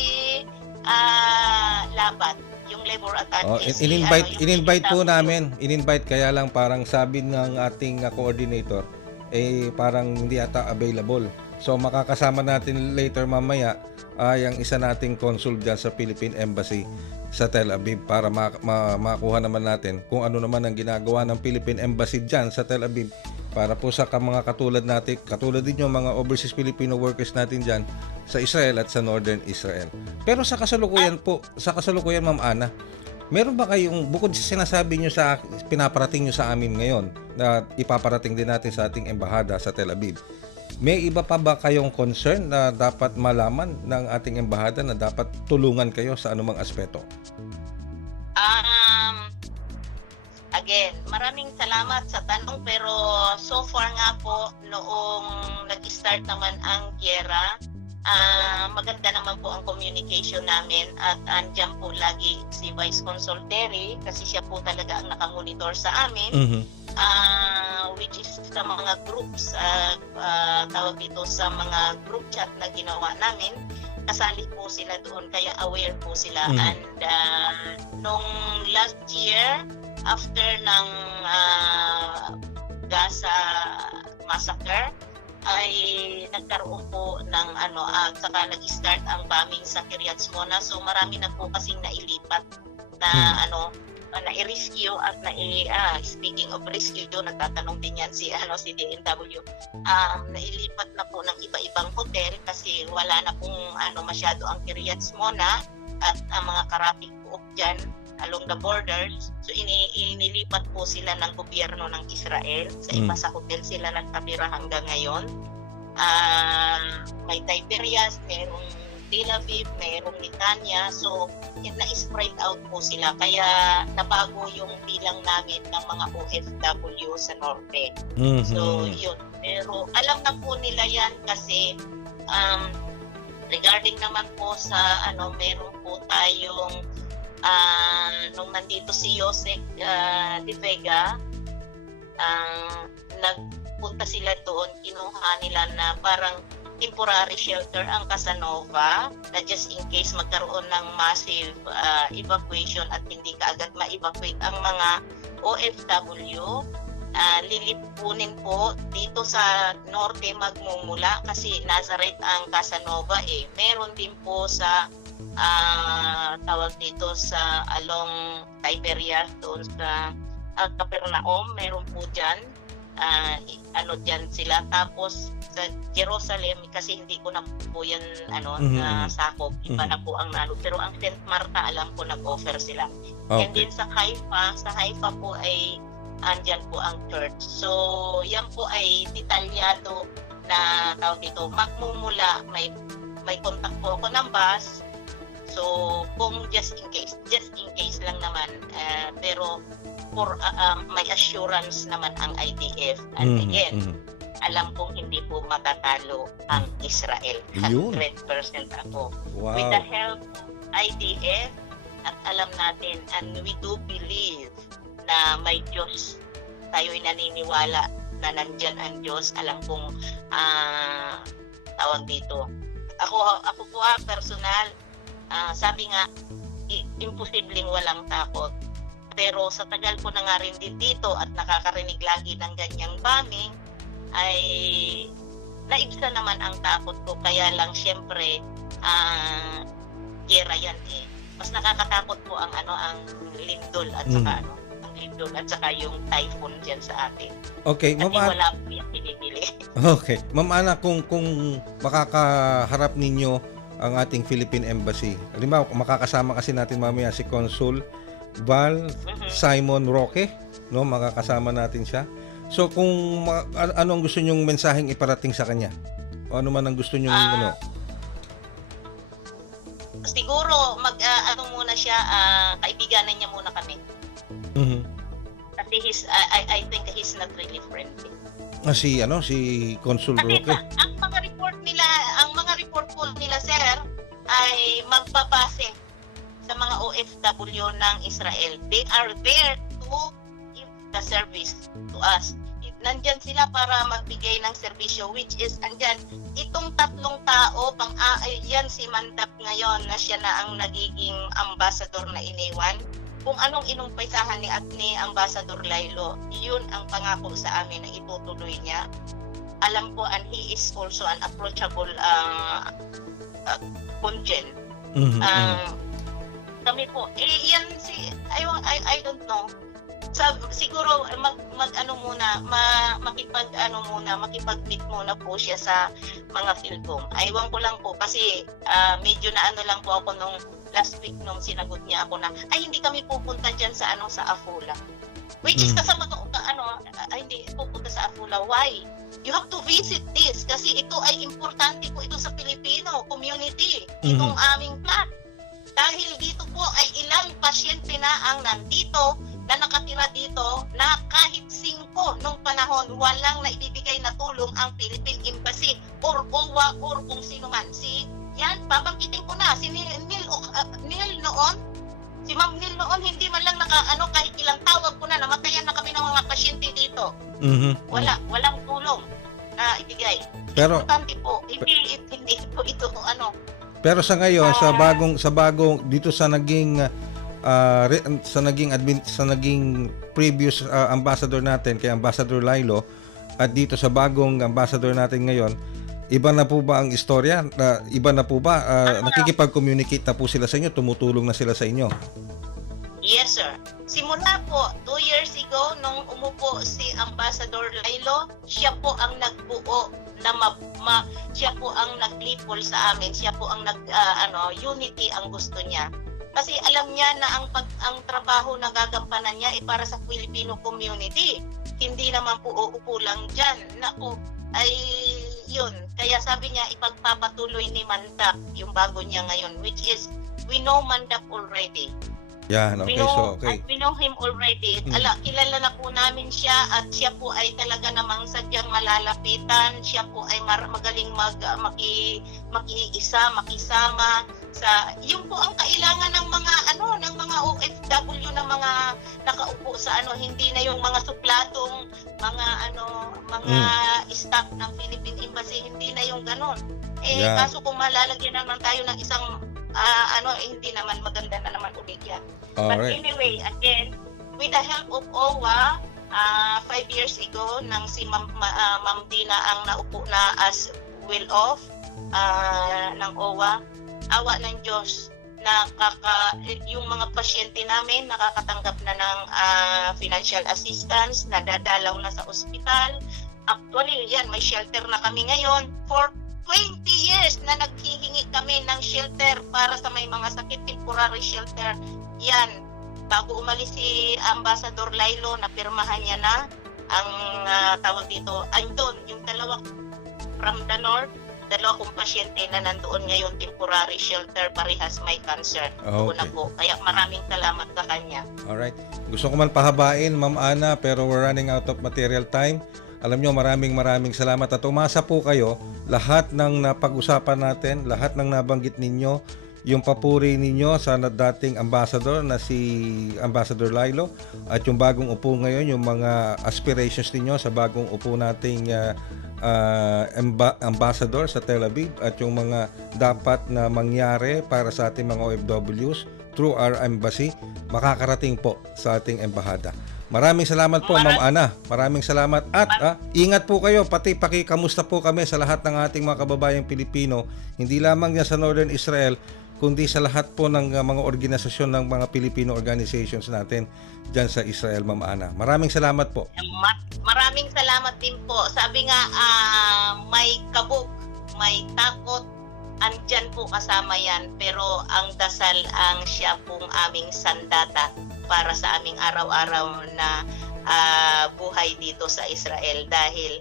Labat, yung labor attachment. In-invite po namin. In-invite, kaya lang parang sabi ng ating coordinator, parang hindi ata available. So makakasama natin later mamaya yung isa nating consul dyan sa Philippine Embassy sa Tel Aviv para makuha naman natin kung ano naman ang ginagawa ng Philippine Embassy dyan sa Tel Aviv para po sa mga katulad natin, katulad din yung mga overseas Filipino workers natin dyan sa Israel at sa Northern Israel. Pero sa kasalukuyan Ma'am Ana, meron ba kayong, bukod sa sinasabi nyo pinaparating nyo sa amin ngayon na ipaparating din natin sa ating embahada sa Tel Aviv, may iba pa ba kayong concern na dapat malaman ng ating embahada na dapat tulungan kayo sa anumang aspeto? Again, maraming salamat sa tanong pero so far nga po noong nag-start naman ang gyera, maganda naman po ang communication namin at andyan po lagi si Vice Consul Terry kasi siya po talaga ang nakamonitor sa amin. Which is sa mga groups, tawag dito sa mga group chat na ginawa namin. kasali po sila doon, kaya aware po sila. Mhm. And nung last year, after ng Gaza massacre, ay nagkaroon po ng at saka nag-start ang bombing sa Kiryat Shmona. So marami na po kasing nailipat na na-rescue at speaking of rescue, nagtatanong din yan si DNW. Nailipat na po ng iba-ibang hotel kasi wala na pong masyado ang Kiryat Shmona at ang mga karapig po dyan along the borders. So inilipat po sila ng gobyerno ng Israel. Sa iba sa hotel sila nagkatira hanggang ngayon. May Tiberias, merong Tel Aviv, merong Netanya. So na-spread out po sila. Kaya nabago yung bilang namin ng mga OFW sa Norte. So yun. Pero alam na po nila yan kasi regarding naman po sa meron po tayong nung nandito si Yosek de Vega, nagpunta sila doon, kinuha nila na parang temporary shelter ang Casanova na just in case magkaroon ng massive evacuation at hindi kaagad ma-evacuate ang mga OFW. Lilipunin po dito sa norte magmumula kasi Nazareth ang Casanova meron din po sa tawag dito sa along Tiberias doon sa Capernaum, meron po dyan dyan sila. Tapos sa Jerusalem kasi hindi ko na po yan sakop, iba na po ang pero ang St. Marta alam ko nag-offer sila. Okay. And then sa Haifa po ay andyan po ang church. So yan po ay detalyado na tawag dito magmumula, may contact po ako ng bus. So kung just in case lang naman, pero for may assurance naman ang IDF. And again, alam kong hindi po matatalo ang Israel. 100% ako. Wow. With the help of IDF, at alam natin, and we do believe na may Diyos. Tayo'y naniniwala na nandyan ang Diyos. Alam kong tawag dito. Ako po personal, sabi nga, imposibleng walang takot. Pero sa tagal ko na nga rin din dito at nakakarinig lagi ng ganyang bombing, ay naibsa naman ang takot ko. Kaya lang syempre, gera yan Mas nakakatakot po ang lindol at saka ang lindol at saka yung typhoon dyan sa atin. Okay, Kasi Ma'am Ana. wala po yung pinipili. Okay. Ma'am Ana, kung makakaharap ninyo ang ating Philippine Embassy. Halimbawa, makakasama kasi natin mamaya si Consul Val Simon Roque, no? Makakasama natin siya. So kung ano ang gusto nyong mensaheng iparating sa kanya? O ano man ang gusto nyong Siguro muna siya, kaibiganan niya muna kami. Kasi I think he's not really friendly. Si Consul Kasi Roque. ang mga report po nila sir ay magbabase sa mga OFW ng Israel. They are there to give the service to us. Nandyan sila para magbigay ng serbisyo, which is andyan itong tatlong tao yan si Mandap ngayon na siya na ang nagiging ambassador na iniwan. Kung anong inumpaisahan ni Ambassador Lailo, yun ang pangako sa amin na itutuloy niya. Alam ko, and he is also an approachable congen. Kami po, yan I don't know. Siguro makipag-meet muna po siya sa mga Philcom. Aywan ko lang po kasi medyo lang po ako nung last week nung sinagot niya ako na hindi kami pupunta diyan sa Afula. Which is kasama ko hindi pupunta sa Afula. Why? You have to visit this kasi ito ay importante po ito sa Filipino community. Itong aming plan. Dahil dito po ay ilang pasyente na ang nandito na nakatira dito na kahit 5 nung panahon walang naibibigay na tulong ang Philippine Embassy or OWA or kung sino man. Babangkitin ko na si Neil noon. Si Ma'am Neil noon hindi man lang kahit ilang tawag ko na namatayan na kami ng mga pasyente dito. Walang tulong na ibigay. Pero importante po, hindi po ito Pero sa ngayon, sa bagong dito sa naging sa naging previous ambassador natin kay Ambassador Lailo at dito sa bagong ambassador natin ngayon, iba na po ba ang istorya? Iba na po ba? Nakikipag-communicate na po sila sa inyo? Tumutulong na sila sa inyo? Yes, sir. Simula po, 2 years ago, nung umupo si Ambassador Lailo, siya po ang nagbuo na siya po ang naglipol sa amin. Siya po ang unity ang gusto niya. Kasi alam niya na ang trabaho na gagampanan niya ay para sa Filipino community. Hindi naman po uupo lang dyan. Naku, ay yun. Kaya sabi niya, ipagpapatuloy ni Mandap yung bago niya ngayon, which is, we know Mandap already. Yan, okay. We know him already. Kilala na po namin siya at siya po ay talaga namang sadyang malalapitan. Siya po ay magaling makisama sa yung po ang kailangan ng mga OFW ng mga nakaupo sa hindi na yung mga suplatong mga staff ng Philippine Embassy, hindi na yung ganon. Kaso kung malalagyan naman tayo ng isang hindi naman maganda na naman ulit yan. But anyway, again, with the help of OWA, 5 years ago, nang si Ma'am Dina ang naupo na as will of ng OWA, awa ng Diyos, yung mga pasyente namin nakakatanggap na ng financial assistance, nadadalaw na sa ospital. Actually, yan, may shelter na kami ngayon. For 20 years na naghihingi kami ng shelter para sa may mga sakit, temporary shelter. Yan, bago umalis si Ambassador Lailo, napirmahan niya na ang tawag dito, andun, yung dalawa from the north, dalawa kong pasyente na nandoon ngayon, temporary shelter, parehas may cancer. Doon na po. Kaya maraming salamat sa kanya. Alright. Gusto ko man pahabain, Ma'am Ana, pero we're running out of material time. Alam nyo, maraming salamat at umasa po kayo. Lahat ng napag-usapan natin, lahat ng nabanggit ninyo, yung papuri ninyo sa dating ambassador na si Ambassador Lailo at yung bagong upo ngayon, yung mga aspirations ninyo sa bagong upo nating ambassador sa Tel Aviv at yung mga dapat na mangyari para sa ating mga OFWs through our embassy, makakarating po sa ating embahada. Maraming salamat po, Ma'am Ana. Maraming salamat. At ingat po kayo, pati pakikamusta po kami sa lahat ng ating mga kababayang Pilipino, hindi lamang yan sa Northern Israel, kundi sa lahat po ng mga organisasyon ng mga Filipino organizations natin dyan sa Israel, Ma'am Ana. Maraming salamat po. Maraming salamat din po. Sabi nga, may kabog, may takot, andyan po kasama yan. Pero ang dasal ang siya pong aming sandata para sa aming araw-araw na buhay dito sa Israel. Dahil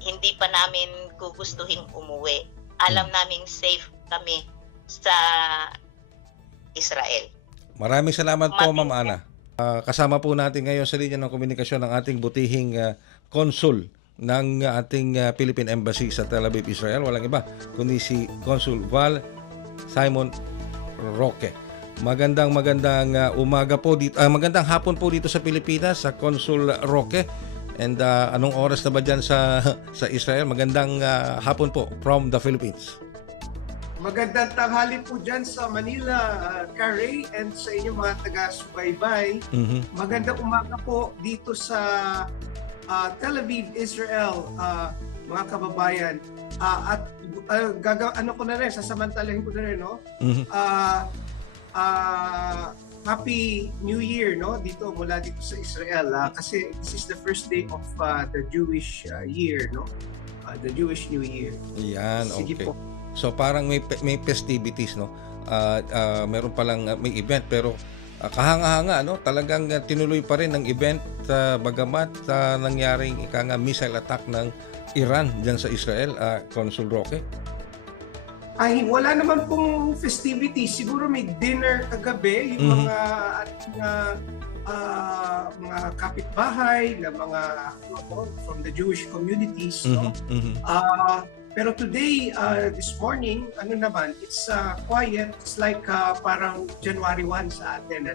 hindi pa namin gugustuhin umuwi. Alam naming safe kami sa Israel. Maraming salamat po, Ma'am Ana. Kasama po natin ngayon sa linya ng komunikasyon ng ating butihing konsul ng ating Philippine Embassy sa Tel Aviv, Israel. Walang iba kundi si Consul Val Simon Roque. Magandang umaga po dito. Magandang hapon po dito sa Pilipinas sa Consul Roque. And anong oras na ba dyan sa Israel? Magandang hapon po from the Philippines. Magandang tanghali po dyan sa Manila, Carey, and sa inyong mga taga-subaybay. Magandang umaga po dito sa Tel Aviv, Israel, mga kababayan. At sasamantalahin ko na rin, no? Happy New Year, no? Mula dito sa Israel, kasi this is the first day of the Jewish year, no? The Jewish New Year. Yan, okay. Sige po. So parang may festivities, no? Meron palang may event, pero kahanga-hanga, no? Talagang tinuloy pa rin ang event bagamat nangyaring missile attack ng Iran dyan sa Israel, Consul Roque. Ay, wala naman pong festivities. Siguro may dinner kagabi, yung mga kapitbahay na mga from the Jewish communities, no? Pero today, this morning, it's quiet. It's like parang January 1 sa atin.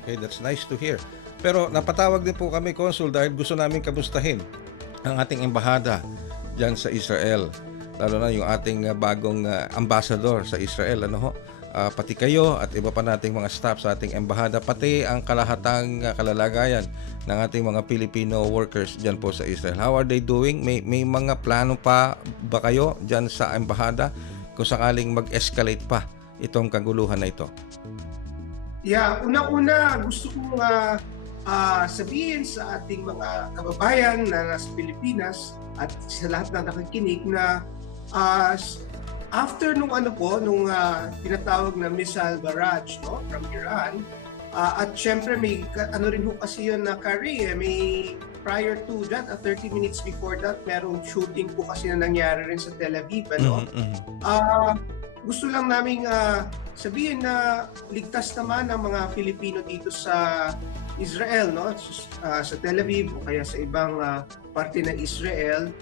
Okay, that's nice to hear. Pero napatawag din po kami, Consul, dahil gusto namin kamustahin ang ating embahada dyan sa Israel. lalo na yung ating bagong ambassador sa Israel, ano ho. Pati kayo at iba pa nating mga staff sa ating embahada, pati ang kalahatang kalalagayan ng ating mga Filipino workers dyan po sa Israel. How are they doing? May mga plano pa ba kayo dyan sa embahada kung sakaling mag-escalate pa itong kaguluhan na ito? Yeah, unang-una gusto kong sabihin sa ating mga kababayan na nasa Pilipinas at sa lahat na nakikinig na after nung tinatawag na missile barrage, no, from Iran, at syempre may rin ho kasi yun na may prior to that, 30 minutes before that, merong shooting po kasi na nangyari rin sa Tel Aviv, ano. Gusto lang naming sabihin na ligtas naman ang mga Filipino dito sa Israel, no, sa Tel Aviv o kaya sa ibang parte ng Israel.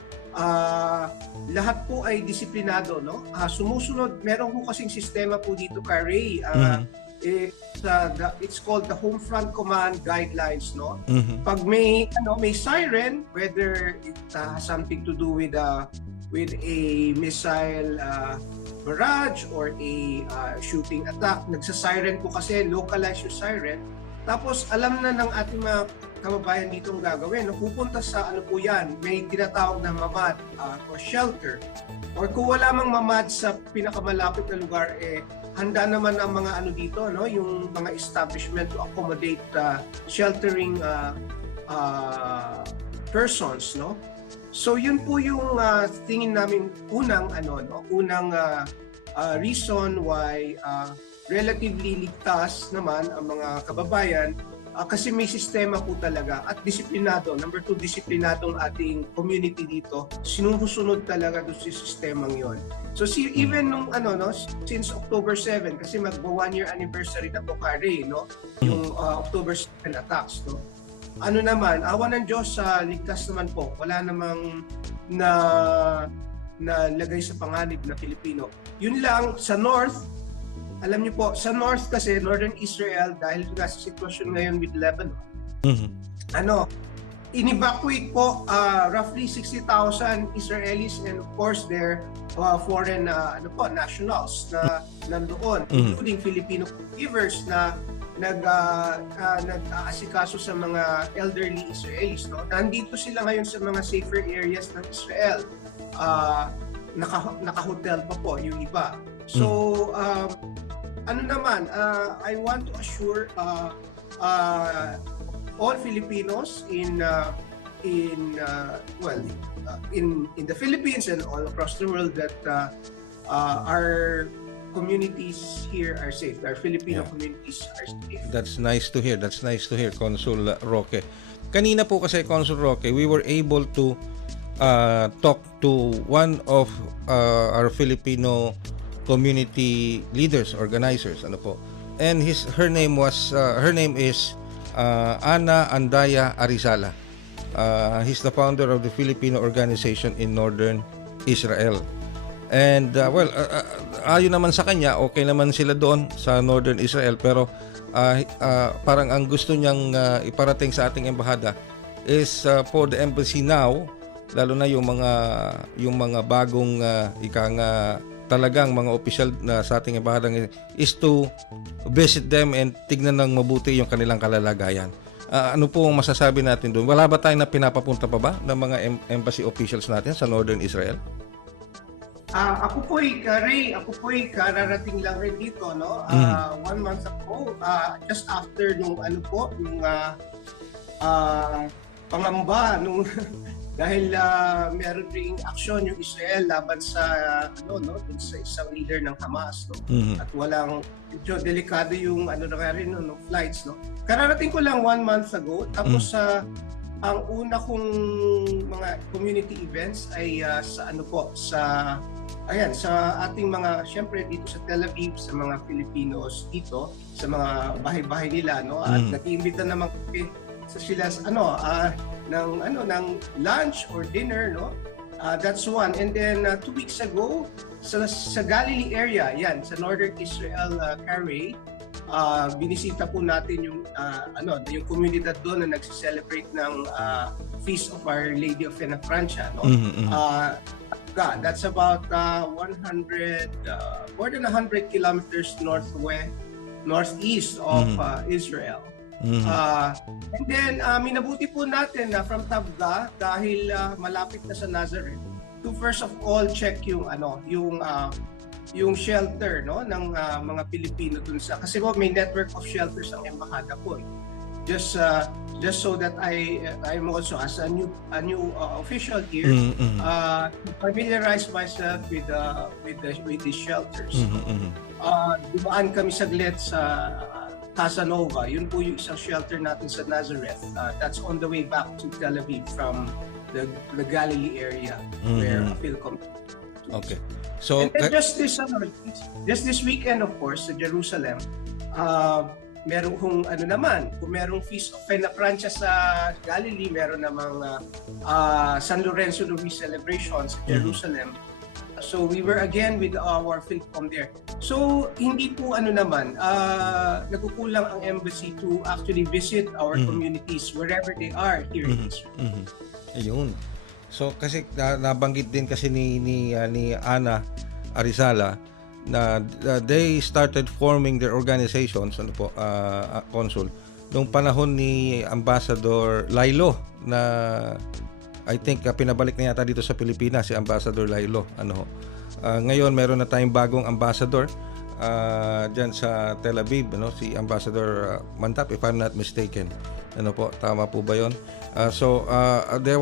Lahat po ay disiplinado, no? Sumusunod, meron po kasing sistema po dito, Ray. It's called the Home Front Command Guidelines, no? Pag may siren, whether it has something to do with a missile barrage or a shooting attack, nagsa-siren po kasi, localized yung siren. Tapos alam na ng ating mga kababayan dito ang gagawin. Pupunta sa po yan, may tinatawag na mamad or shelter. Or kung wala mang mamad sa pinakamalapit na lugar, handa naman ang mga dito, no, yung mga establishment to accommodate sheltering persons, no. So yun po yung tingin namin unang reason why relatively ligtas naman ang mga kababayan, kasi may sistema po talaga at disiplinado. Number 2, disiplinado ang ating community dito. Sinusunod talaga doon sa sistemang yon. So even nung since October 7, kasi magwa 1 year anniversary na po, Ray, no? Yung October 7 attacks, no? Naman, awa ng Diyos, ligtas naman po. Wala namang na lagay sa panganib na Pilipino. Yun lang sa North. Alam niyo po, sa North kasi, Northern Israel, dahil sa sitwasyon ngayon with Lebanon, in-evacuate po roughly 60,000 Israelis and of course their foreign nationals na nandoon, including Filipino givers na nag-aasikaso sa mga elderly Israelis. No? Nandito sila ngayon sa mga safer areas ng Israel. Naka-hotel pa po yung iba. So, I want to assure all Filipinos in the Philippines and all across the world that our communities here are safe. Our Filipino communities are safe. That's nice to hear. That's nice to hear, Consul Roque. Kanina po kasi, Consul Roque, we were able to talk to one of our Filipino community leaders, organizers, and her name is Ana Andaya Arizala. He's the founder of the Filipino organization in Northern Israel. And ayon naman sa kanya, okay naman sila doon sa Northern Israel, pero parang ang gusto niyang iparating sa ating embahada is for the embassy now, lalo na yung mga bagong talagang mga official na sa ating embahada, is to visit them and tignan ng mabuti yung kanilang kalalagayan. Ano po ang masasabi natin doon? Wala ba tayong papunta pa ba ng mga embassy officials natin sa Northern Israel? Ako po'y kararating lang rin dito, no? 1 month ago, just after nung pangamba nung dahil meron ring aksyon yung Israel laban sa sa isang leader ng Hamas, no? At walang medyo delikado yung no, flights, no? Kararating ko lang 1 month ago, tapos ang una kong mga community events ay sa ating mga, syempre dito sa Tel Aviv, sa mga Filipinos dito, sa mga bahay-bahay nila, no? At nag-iimbita naman sila ng lunch or dinner, no? That's one. And then 2 weeks ago sa Galilee area, sa Northern Israel, Ray, binisita po natin yung komunidad doon na nagse-celebrate ng Feast of Our Lady of Enafrancia, no? Tabga. That's about 100, more than 100 kilometers northeast of Israel. And then minabuti po natin na from Tabga dahil malapit na sa Nazareth to first of all check yung yung shelter no ng mga Pilipino dun sa kasi po may network of shelters ang embahada po. Just so that I'm also as a new official here familiarize myself with the shelters. Dumaan kami saglit sa Casanova. Yun po yung isang shelter natin sa Nazareth. That's on the way back to Tel Aviv from the Galilee area where Philcom. Okay. So and then just this weekend of course sa Jerusalem, meron kung ano naman, kung merong Feast of Fena Francia sa Galilee, meron namang San Lorenzo Luis celebration sa Jerusalem. So we were again with our Philcom there. So hindi po nagkukulang ang embassy to actually visit our communities wherever they are here in Israel. Ayun. So kasi nabanggit din kasi ni Ana Arizala na they started forming their organizations Consul nung panahon ni Ambassador Lailo na I think pinabalik na yata dito sa Pilipinas si Ambassador Lailo ngayon meron na tayong bagong ambassador diyan sa Tel Aviv si Ambassador Mantap if I'm not mistaken tama po ba yon? So they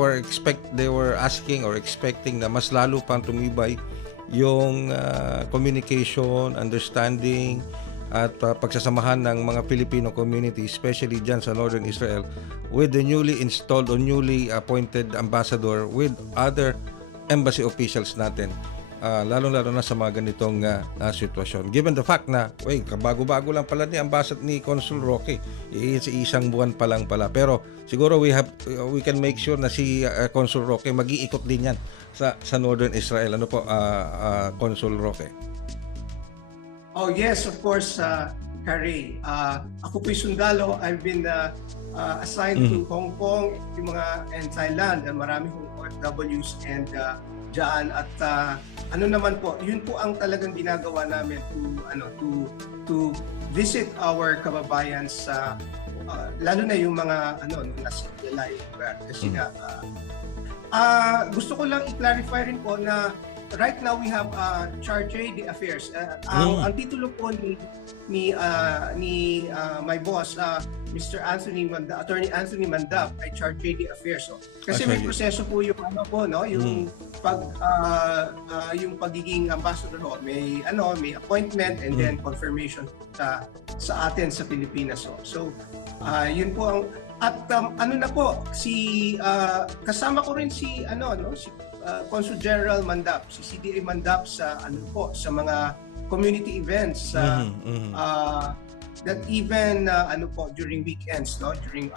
were asking or expecting na mas lalo pang tumibay yung communication, understanding at pagsasamahan ng mga Filipino community, especially dyan sa Northern Israel, with the newly installed or newly appointed ambassador with other embassy officials natin. Lalo-lalo na sa mga ganitong sitwasyon. Given the fact na, kabago-bago lang pala ni Consul Roque, isang buwan pa lang pala. Pero siguro we can make sure na si Consul Roque mag-iikot din yan sa Northern Israel. Consul Roque? Oh yes, of course, Kari. Ako po'y sundalo. I've been assigned to Hong Kong, and Thailand, and marami hong OFWs and dyan at naman po, yun po ang talagang ginagawa namin to visit our kababayan sa lalo na yung mga nasa Lalay kasi gusto ko lang i-clarify rin po na right now we have Charge d'Affaires. Ang titulo po ni my boss, Mr. Attorney Anthony Mandap, ay Charge d'Affaires. Kasi may proseso po yung yung pagiging ambassador may appointment and then confirmation sa atin sa Pilipinas. So yun po ang kasama ko rin si Consul General Mandap, si CDA Mandap sa sa mga community events that even during weekends during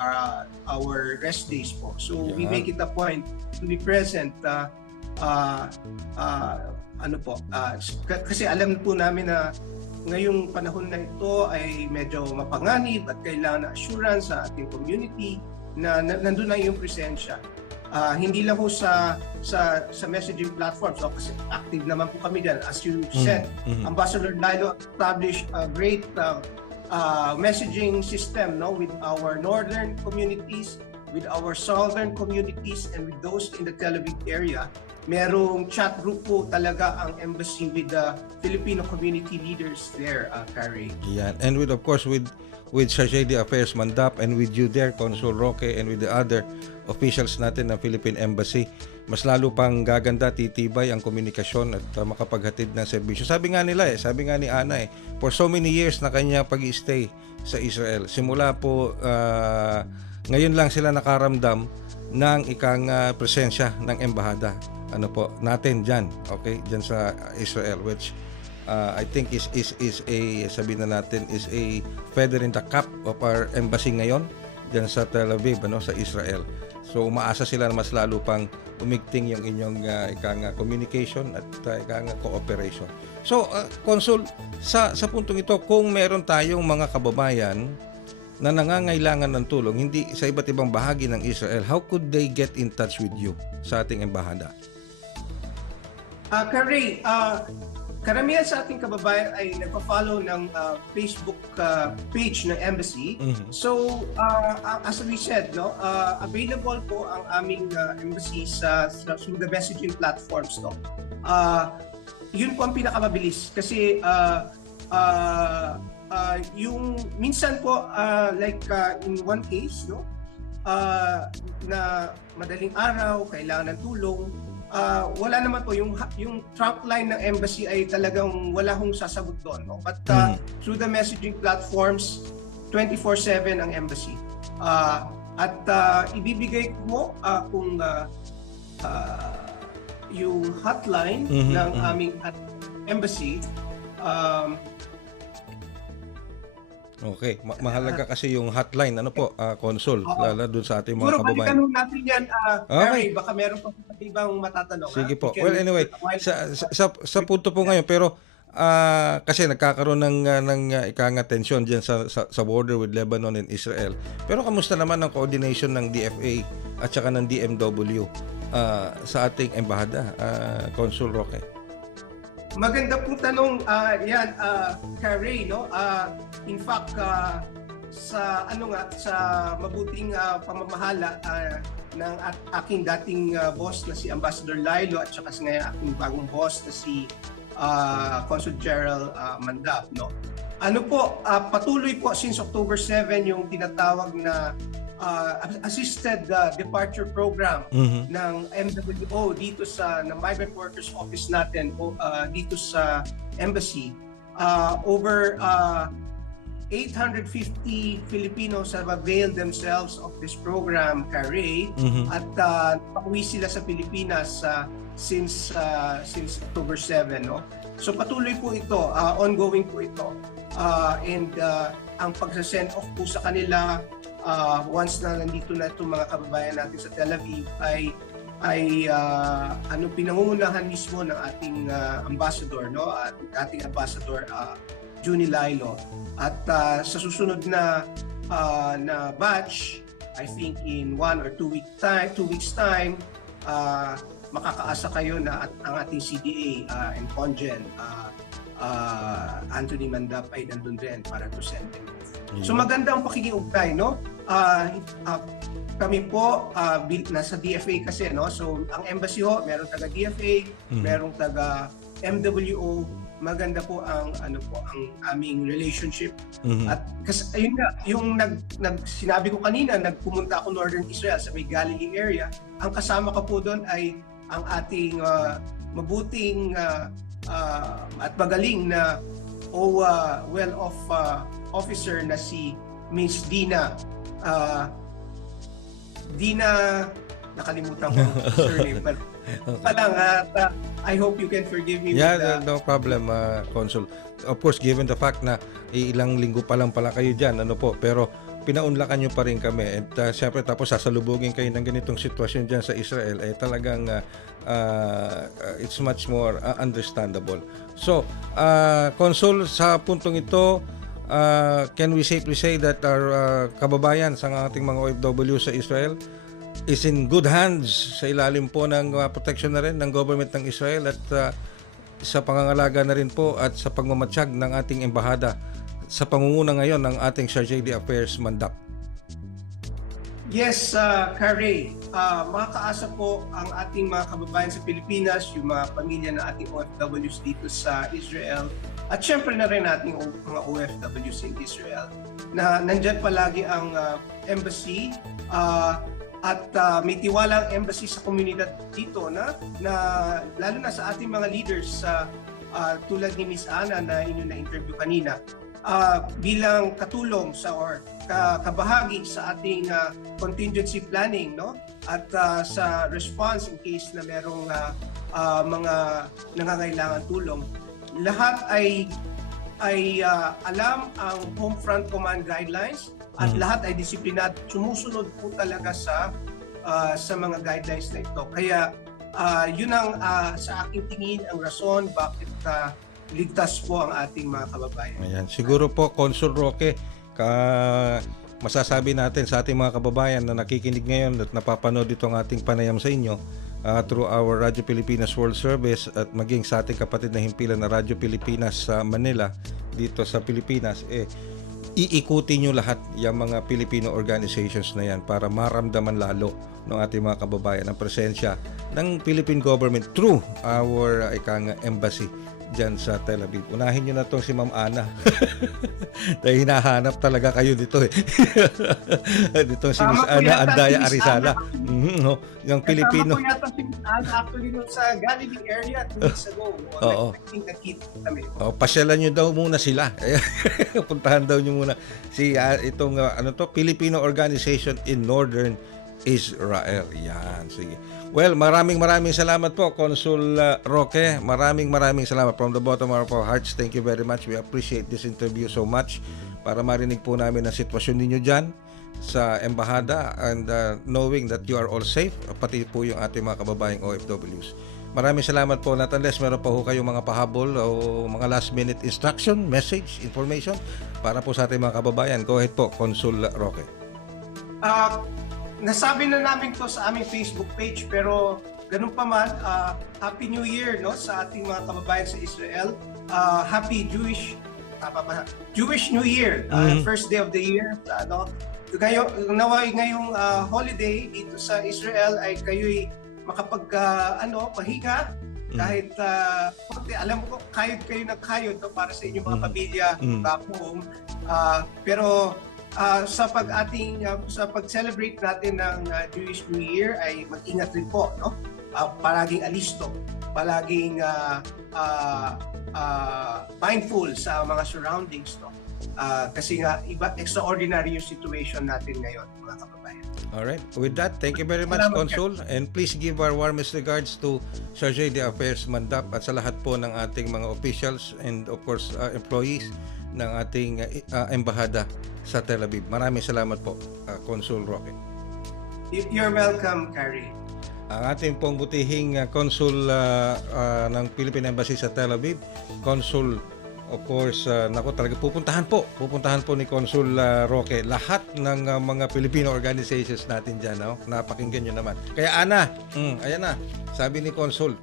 our rest days po. So we make it a point to be present kasi alam po namin na ngayong panahon na ito ay medyo mapanganib at kailangan na assurance sa ating community na nandun na yung presensya. Hindi lang po sa messaging platforms. So, kasi active naman po kami dyan. As you said, Ambassador Lailo established a great messaging system with our northern communities, with our southern communities, and with those in the Tel Aviv area. Merong chat group po talaga ang embassy with the Filipino community leaders there, Kari. Yeah, and of course with Charge d'Affaires Mandap and with you there, Consul Roque, and with the other officials natin ng Philippine Embassy, mas lalo pang gaganda, titibay ang komunikasyon at makapaghatid ng serbisyo. Sabi nga ni Ana for so many years na kanya pag-stay sa Israel. Simula po ngayon lang sila nakaramdam ng presensya ng embahada natin diyan, diyan sa Israel, which I think is a sabihin na natin is a feather in the cap of our embassy ngayon diyan sa Tel Aviv sa Israel. So umaasa sila na mas lalo pang umigting yung inyong communication at cooperation. So Consul, sa puntong ito, kung meron tayong mga kababayan na nangangailangan ng tulong hindi sa iba't ibang bahagi ng Israel, how could they get in touch with you sa ating embahada? Kari, karamihan sa ating kababayan ay nagpa-follow ng Facebook page ng embassy. So, as we said, no, available po ang aming embassy through the messaging platforms. No? Yun po ang pinakamabilis kasi yung minsan po in one case, no, na madaling araw, kailangan ng tulong, wala naman po yung trunk line ng embassy ay talagang wala hong sasagot doon, no? But through the messaging platforms 24/7 ang embassy. At ibibigay ko kung yung hotline ng aming embassy. Okay, mahalaga kasi yung hotline, ano po, Consul, lalo dun sa ating mga Siguro kababayan. balikan natin yan, Gary, baka meron pa ibang matatanong. Sige po. We can- Well, anyway, sa punto po ngayon, pero kasi nagkakaroon ng tensyon diyan sa border with Lebanon and Israel. Pero kamusta naman ang coordination ng DFA at saka ng DMW sa ating embahada, Consul Roque? Maganda pong tanong yan, Carrie, no? In fact, sa mabuting pamamahala ng aking dating boss na si Ambassador Lailo at saka ngayon aking bagong boss na si Consul Gerald Mandap, no? Ano po, patuloy po since October 7 yung tinatawag na assisted departure program ng MWO dito sa Migrant Workers Office natin dito sa embassy. Over 850 Filipinos have availed themselves of this program, Carrie, at pauwi sila sa Pilipinas since October 7, no? So patuloy po ito, ongoing po ito. And ang pag-send off po sa kanila once na nandito na itong mga kababayan natin sa Tel Aviv ay pinangungunahan mismo ng ating ambassador, no, at ating ambassador Juni Lailo, at sa susunod na batch, I think in 1 or 2 weeks time, makakaasa kayo na ang ating CDA and Congen Anthony Mandap ay nandun din para to send them. So maganda ang pakikiugnay, no? Kami po nasa DFA kasi, no? So ang embassy ho, meron taga DFA, merong taga MWO. Maganda po ang aming relationship. At kasi ayun nga, yung sinabi ko kanina, nagpumunta ako Northern Israel sa may Galilee area. Ang kasama ko po doon ay ang ating mabuting at magaling na well-off officer na si Miss Dina. Nakalimutan ko ang surname. But I hope you can forgive me. Yeah, no problem, Consul. Of course, given the fact na ilang linggo pa lang pala kayo dyan, pero pinaunlakan nyo pa rin kami. At siyempre, tapos sasalubugin kayo ng ganitong sitwasyon dyan sa Israel, talagang it's much more understandable. So, Consul, sa puntong ito, can we safely say that our kababayan sa ating mga OFW sa Israel is in good hands sa ilalim po ng protection na rin ng government ng Israel at sa pangangalaga na rin po at sa pagmamatsyag ng ating embahada sa pangunguna ngayon ng ating Charge d'Affaires Mandap? Yes, Carrie, makakaasa po ang ating mga kababayan sa Pilipinas, yung mga pamilya na ating OFWs dito sa Israel, at syempre na rin ating mga OFWs in Israel, na nandyan palagi ang embassy, at may tiwala ang embassy sa komunidad dito na lalo na sa ating mga leaders tulad ni Miss Ana na inyo na-interview kanina, bilang katulong kabahagi sa ating contingency planning, no, at sa response in case na merong mga nangangailangan tulong. Lahat ay alam ang Homefront Command guidelines at lahat ay disiplinado, sumusunod po talaga sa mga guidelines na ito. Kaya yun ang sa aking tingin ang rason bakit ligtas po ang ating mga kababayan. Ayan. Siguro po, Consul Roque, masasabi natin sa ating mga kababayan na nakikinig ngayon at napapanood itong ating panayam sa inyo through our Radyo Pilipinas World Service at maging sa ating kapatid na himpilan na Radyo Pilipinas sa Manila dito sa Pilipinas, iikutin nyo lahat yung mga Filipino organizations na yan para maramdaman lalo ng ating mga kababayan ang presensya ng Philippine government through our embassy dyan sa Tel Aviv. Unahin nyo na itong si Ma'am Ana. Dahil hinahanap talaga kayo dito Dito si Miss Ana Andaya Arizala. Yung Pilipino. Kasama po yata si Miss Ana actually sa Galilee area 2 weeks ago. Oo. Nakita kami. Pasyalan nyo daw muna sila. Puntahan daw nyo muna si itong Filipino Organization in Northern Israel. Yan, sige. Well, maraming salamat po, Consul Roque. Maraming salamat from the bottom of our hearts. Thank you very much. We appreciate this interview so much para marinig po namin ang sitwasyon ninyo dyan sa embahada and knowing that you are all safe, pati po yung ating mga kababayang OFWs. Maraming salamat po. Not unless meron pa po kayong mga pahabol o mga last minute instruction, message, information para po sa ating mga kababayan. Go ahead po, Consul Roque. Nasabi na namin to sa aming Facebook page pero ganun pa man, Happy New Year no sa ating mga kababayan sa Israel. Happy Jewish New Year, first day of the year. Ngayong holiday dito sa Israel ay kayo'y pahinga kahit alam ko kayod kayo ng kayod no, para sa inyong mga pamilya back home. Pero sa pag-celebrate natin ng Jewish New Year ay mag-ingat rin po, no? Palaging alisto, palaging mindful sa mga surroundings, no? Kasi nga extraordinary yung situation natin ngayon, mga kababayan. Alright. With that, thank you very much, Consul. And please give our warmest regards to Chargé d'Affaires Mandap at sa lahat po ng ating mga officials and of course employees ng ating embahada sa Tel Aviv. Maraming salamat po, Consul Roque. You're welcome, Carrie. Ang ating pong butihing Consul ng Philippine Embassy sa Tel Aviv, Consul, of course, talaga pupuntahan po ni Consul Roque lahat ng mga Filipino organizations natin dyan. No? Napakinggan nyo naman. Kaya Ana, ayan na, sabi ni Consul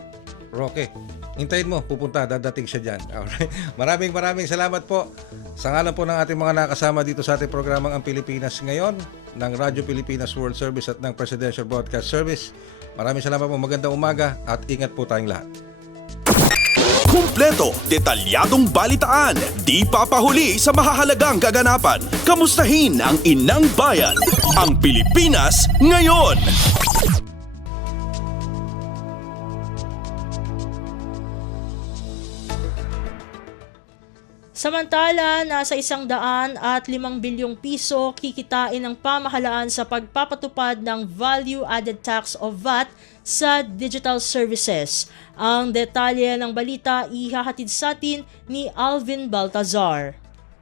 Roque, hintayin mo, dadating siya dyan. Alright. Maraming salamat po. Sa ngalan po ng ating mga nakasama dito sa ating programang Ang Pilipinas Ngayon, ng Radyo Pilipinas World Service at ng Presidential Broadcast Service. Maraming salamat po, magandang umaga at ingat po tayong lahat. Kumpleto, detalyadong balitaan, di papahuli sa mahahalagang kaganapan. Kamustahin ang inang bayan, ang Pilipinas Ngayon. Samantala, nasa 105 bilyong piso kikitain ng pamahalaan sa pagpapatupad ng Value Added Tax o VAT sa digital services. Ang detalye ng balita ihahatid sa atin ni Alvin Baltazar.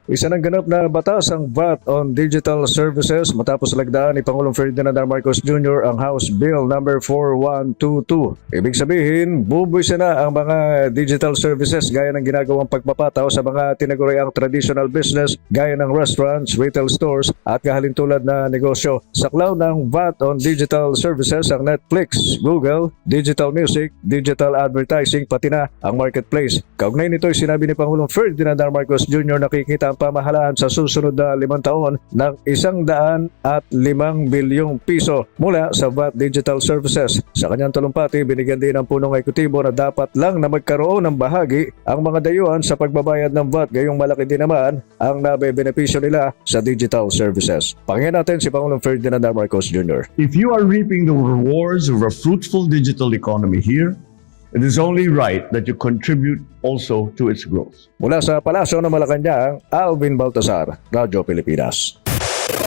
Isa ng ganap na batas ang VAT on Digital Services matapos lagdaan ni Pangulong Ferdinand R. Marcos Jr. ang House Bill number 4122. Ibig sabihin, bubuwisin na ang mga digital services gaya ng ginagawang pagpapataw sa mga tinaguriang traditional business gaya ng restaurants, retail stores at kahalintulad na negosyo. Saklaw ng VAT on Digital Services ang Netflix, Google, digital music, digital advertising pati na ang marketplace. Kaugnay nito ay sinabi ni Pangulong Ferdinand R. Marcos Jr. nakikita ang pamahalaan sa susunod na 5 taon ng 105 bilyong piso mula sa VAT Digital Services. Sa kanyang talumpati, binigyan din ng punong ekutibo na dapat lang na magkaroon ng bahagi ang mga dayuhan sa pagbabayad ng VAT, gayong malaki din naman ang nabebenepisyo nila sa digital services. Pakinggan natin si Pangulong Ferdinand R. Marcos Jr. If you are reaping the rewards of a fruitful digital economy here, it is only right that you contribute also to its growth. Mula sa Palasyo ng Malacanang, Alvin Baltazar, Radyo Pilipinas.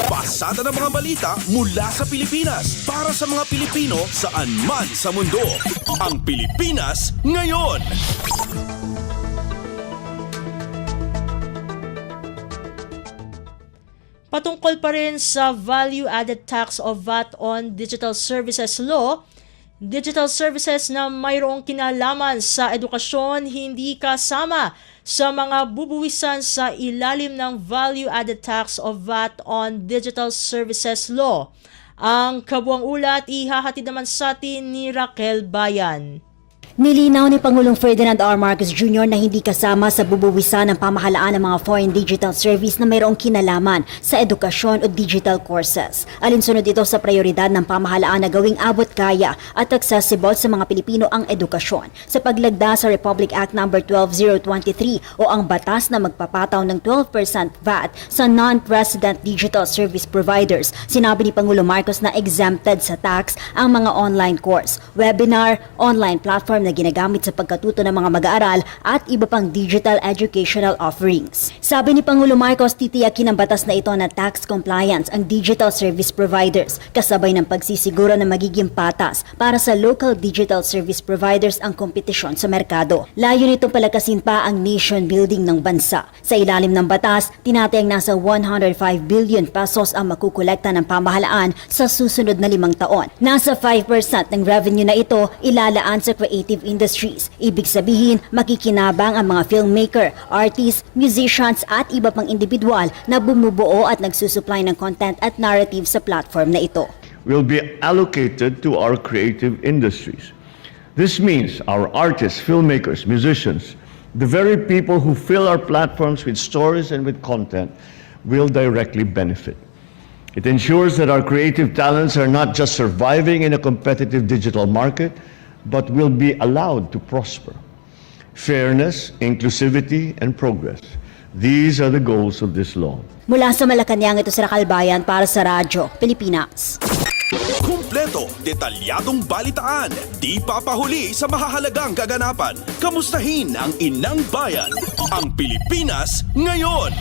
Pasada ng mga balita mula sa Pilipinas para sa mga Pilipino saan man sa mundo. Ang Pilipinas Ngayon. Patungkol pa rin sa Value Added Tax o VAT on Digital Services Law, digital services na mayroong kinalaman sa edukasyon hindi kasama sa mga bubuwisan sa ilalim ng Value Added Tax o VAT on Digital Services Law. Ang kabuang ulat ihahatid naman sa atin ni Raquel Bayan. Nilinaw ni Pangulong Ferdinand R. Marcos Jr. na hindi kasama sa bubuwisan ng pamahalaan ng mga foreign digital service na mayroong kinalaman sa edukasyon o digital courses. Alinsunod ito sa prioridad ng pamahalaan na gawing abot kaya at accessible sa mga Pilipino ang edukasyon. Sa paglagda sa Republic Act No. 12023 o ang batas na magpapataw ng 12% VAT sa non-resident digital service providers, sinabi ni Pangulo Marcos na exempted sa tax ang mga online course, webinar, online platform na ginagamit sa pagkatuto ng mga mag-aaral at iba pang digital educational offerings. Sabi ni Pangulo Marcos, titiyakin ng batas na ito na tax compliance ang digital service providers, kasabay ng pagsisiguro na magiging patas para sa local digital service providers ang kompetisyon sa merkado. Layo nitong palakasin pa ang nation building ng bansa. Sa ilalim ng batas, tinatayang nasa 105 billion pesos ang makukolekta ng pamahalaan sa susunod na 5 taon. Nasa 5% ng revenue na ito ilalaan sa creative industries. Ibig sabihin, makikinabang ang mga filmmaker, artists, musicians at iba pang individual na bumubuo at nagsusupply ng content at narrative sa platform na ito. Will be allocated to our creative industries. This means our artists, filmmakers, musicians, the very people who fill our platforms with stories and with content will directly benefit. It ensures that our creative talents are not just surviving in a competitive digital market, but will be allowed to prosper. Fairness, inclusivity, and progress. These are the goals of this law. Mula sa Malacanang, ito si Raquel Bayan para sa Radyo Pilipinas. Kumpleto, detalyadong balitaan, di papahuli sa mahahalagang kaganapan. Kamustahin ang inang bayan, ang Pilipinas ngayon.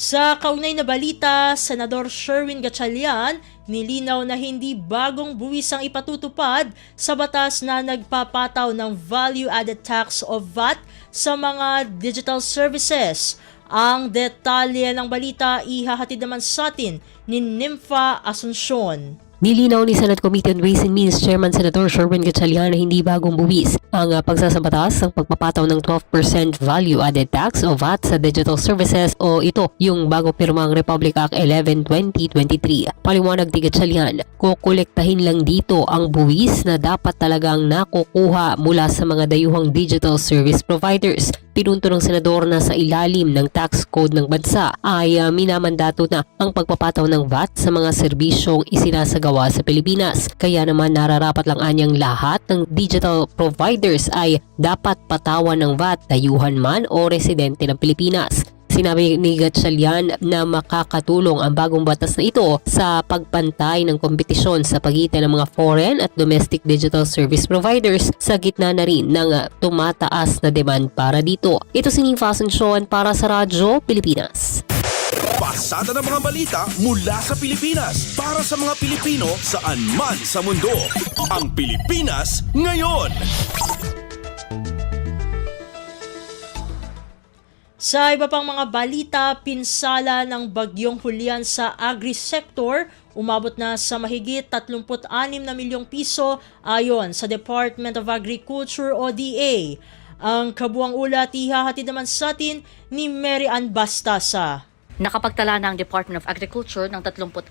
Sa kaunay na balita, Senador Sherwin Gatchalian nilinaw na hindi bagong buwis ang ipatutupad sa batas na nagpapataw ng Value Added Tax o VAT sa mga digital services. Ang detalye ng balita ihahatid naman sa atin ni Nympha Asuncion. Nilinaw ni Senate Committee on Ways and Means Chairman Senator Sherwin Gatchalian na hindi bagong buwis ang pagsasabatas ng pagpapataw ng 12% Value Added Tax o VAT sa digital services o ito yung bago pirmang Republic Act 11-2023. Paliwanag ni Gatchalian, kukolektahin lang dito ang buwis na dapat talagang nakukuha mula sa mga dayuhang digital service providers. Pinunto ng senador na sa ilalim ng tax code ng bansa ay minamandato na ang pagpapataw ng VAT sa mga serbisyong isinasagawa sa Pilipinas. Kaya naman nararapat lang anyang lahat ng digital providers ay dapat patawan ng VAT, dayuhan man o residente ng Pilipinas. Sinabi ni Gatchalian na makakatulong ang bagong batas na ito sa pagpantay ng kompetisyon sa pagitan ng mga foreign at domestic digital service providers sa gitna na rin ng tumataas na demand para dito. Ito si Nympha Asuncion para sa Radyo Pilipinas. Pasada ng mga balita mula sa Pilipinas para sa mga Pilipino saan man sa mundo. Ang Pilipinas ngayon. Sa iba pang mga balita, pinsala ng bagyong Julian sa agri-sector, umabot na sa mahigit 36 na milyong piso ayon sa Department of Agriculture o DA. Ang kabuang ulat ihahatid naman sa atin ni Mary Ann Bastasa. Nakapagtala na ang Department of Agriculture ng 36.34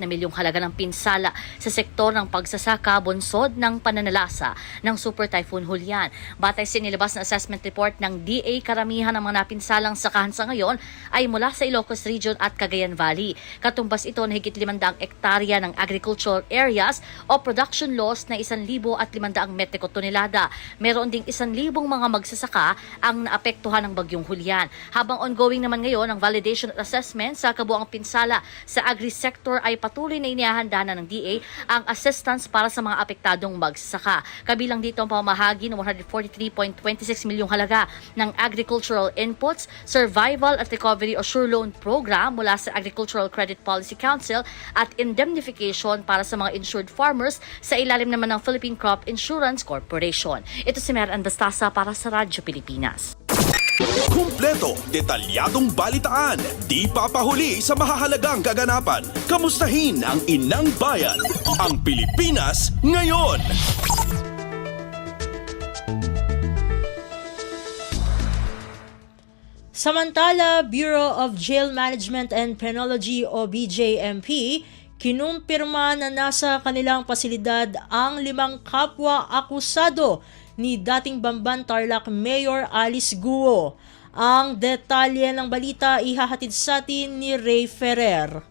na milyong halaga ng pinsala sa sektor ng pagsasaka bunsod ng pananalasa ng Super Typhoon Julian. Batay sa inilabas na assessment report ng DA, karamihan ng mga napinsalang sakahan sa ngayon ay mula sa Ilocos Region at Cagayan Valley. Katumbas ito na higit 500 ektarya ng agricultural areas o production loss na 1,500 metriko tonelada. Meron ding 1,000 mga magsasaka ang naapektuhan ng bagyong Julian. Habang ongoing naman ngayon ang validation at assessment sa kabuang pinsala sa agri-sector ay patuloy na inihahanda na ng DA ang assistance para sa mga apektadong magsasaka. Kabilang dito ang pamahagi ng 143.26 milyong halaga ng agricultural inputs, survival at recovery o sure loan program mula sa Agricultural Credit Policy Council at indemnification para sa mga insured farmers sa ilalim naman ng Philippine Crop Insurance Corporation. Ito si Mary Ann Bastasa para sa Radyo Pilipinas. Kumpleto, detalyadong balitaan, di papahuli sa mahahalagang kaganapan. Kamustahin ang inang bayan, ang Pilipinas ngayon. Samantala, Bureau of Jail Management and Penology o BJMP, kinumpirma na nasa kanilang pasilidad ang 5 kapwa akusado ni dating Bamban Tarlac Mayor Alice Guo. Ang detalye ng balita ihahatid sa atin ni Ray Ferrer.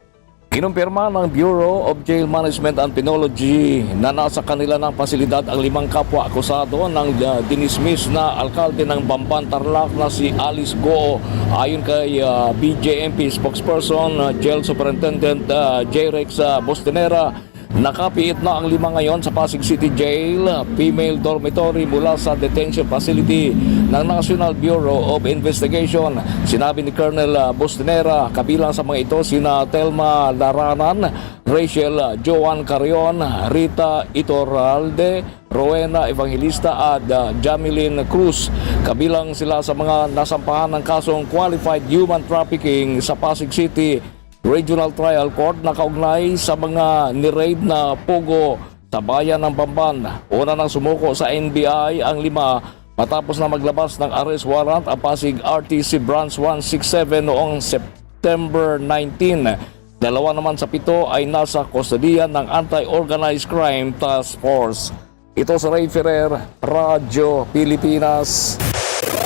Kinumpirma ng Bureau of Jail Management and Penology na nasa kanila ng pasilidad ang 5 kapwa akusado ng dinismiss na alkalde ng Bamban Tarlac na si Alice Guo. Ayon kay BJMP spokesperson, Jail Superintendent J. Rex Bostenera, nakapiit na ang 5 ngayon sa Pasig City Jail, female dormitory mula sa detention facility ng National Bureau of Investigation. Sinabi ni Colonel Bostenera, kabilang sa mga ito sina Telma Laranan, Rachel Joan Carrion, Rita Itorralde, Rowena Evangelista at Jamilyn Cruz. Kabilang sila sa mga nasampahan ng kasong qualified human trafficking sa Pasig City Regional Trial Court na kaugnay sa mga ni-raid na pogo sa bayan ng Bamban. Una nang sumuko sa NBI ang 5 matapos na maglabas ng arrest warrant ang Pasig RTC Branch 167 noong September 19. 2 naman sa 7 ay nasa kustodiyan ng Anti-Organized Crime Task Force. Ito sa Ray Ferrer, Radyo Pilipinas.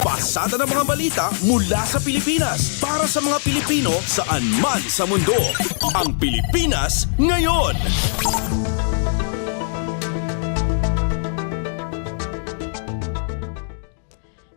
Pasada ng mga balita mula sa Pilipinas para sa mga Pilipino saan man sa mundo. Ang Pilipinas ngayon.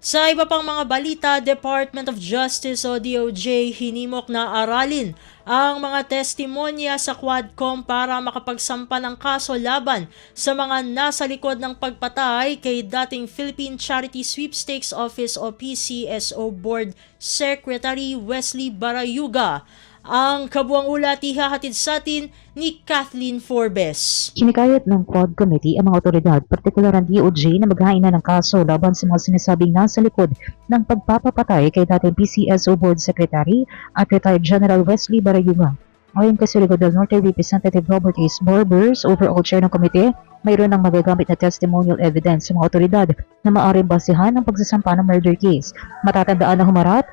Sa iba pang mga balita, Department of Justice o DOJ hinimok na aralin ang mga testimonya sa Quadcom para makapagsampa ng kaso laban sa mga nasa likod ng pagpatay kay dating Philippine Charity Sweepstakes Office o PCSO Board Secretary Wesley Barayuga. Ang kabuang ulat ihahatid sa atin ni Kathleen Forbes. Hinikayat ng Quad Committee ang mga otoridad, partikular ang DOJ na maghain na ng kaso laban sa mga sinasabing nasa likod ng pagpapapatay kay dating PCSO Board Secretary at retired General Wesley Barayuga. Ayon kay Surigao del Norte Representative Robert Ace Barbers, overall chair ng komite, mayroon ng magagamit na testimonial evidence sa mga otoridad na maaaring basehan ng pagsasampa ng murder case. Matatandaan na humarap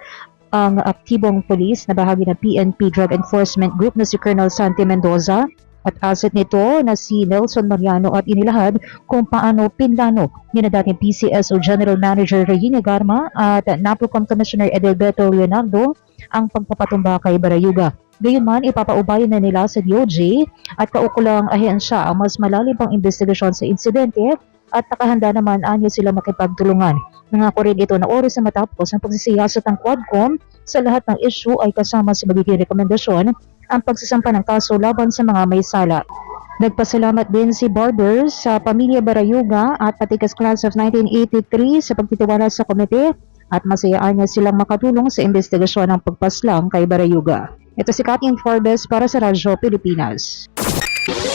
ang aktibong polis na bahagi ng PNP Drug Enforcement Group na si Colonel Santi Mendoza at asset nito na si Nelson Mariano at inilahad kung paano pinlano ni na dating PCSO General Manager Regina Garma at NAPOCOM Commissioner Edelberto Leonardo ang pagpapatumba kay Barayuga. Gayunman, ipapaubayan na nila sa DOJ at kaukulang ahensya ang mas malalim pang investigasyon sa insidente at nakahanda naman anyo sila makipagtulungan. Nangako rin ito na oras na matapos ang pagsisiyasat ng Quadcom sa lahat ng issue ay kasama sa magiging rekomendasyon ang pagsasampa ng kaso laban sa mga may sala. Nagpasalamat din si Barbers sa pamilya Barayuga at Patikas Class of 1983 sa pagtitiwala sa komite at masayaan niya silang makatulong sa investigasyon ng pagpaslang kay Barayuga. Ito si Kathleen Forbes para sa Radyo Pilipinas.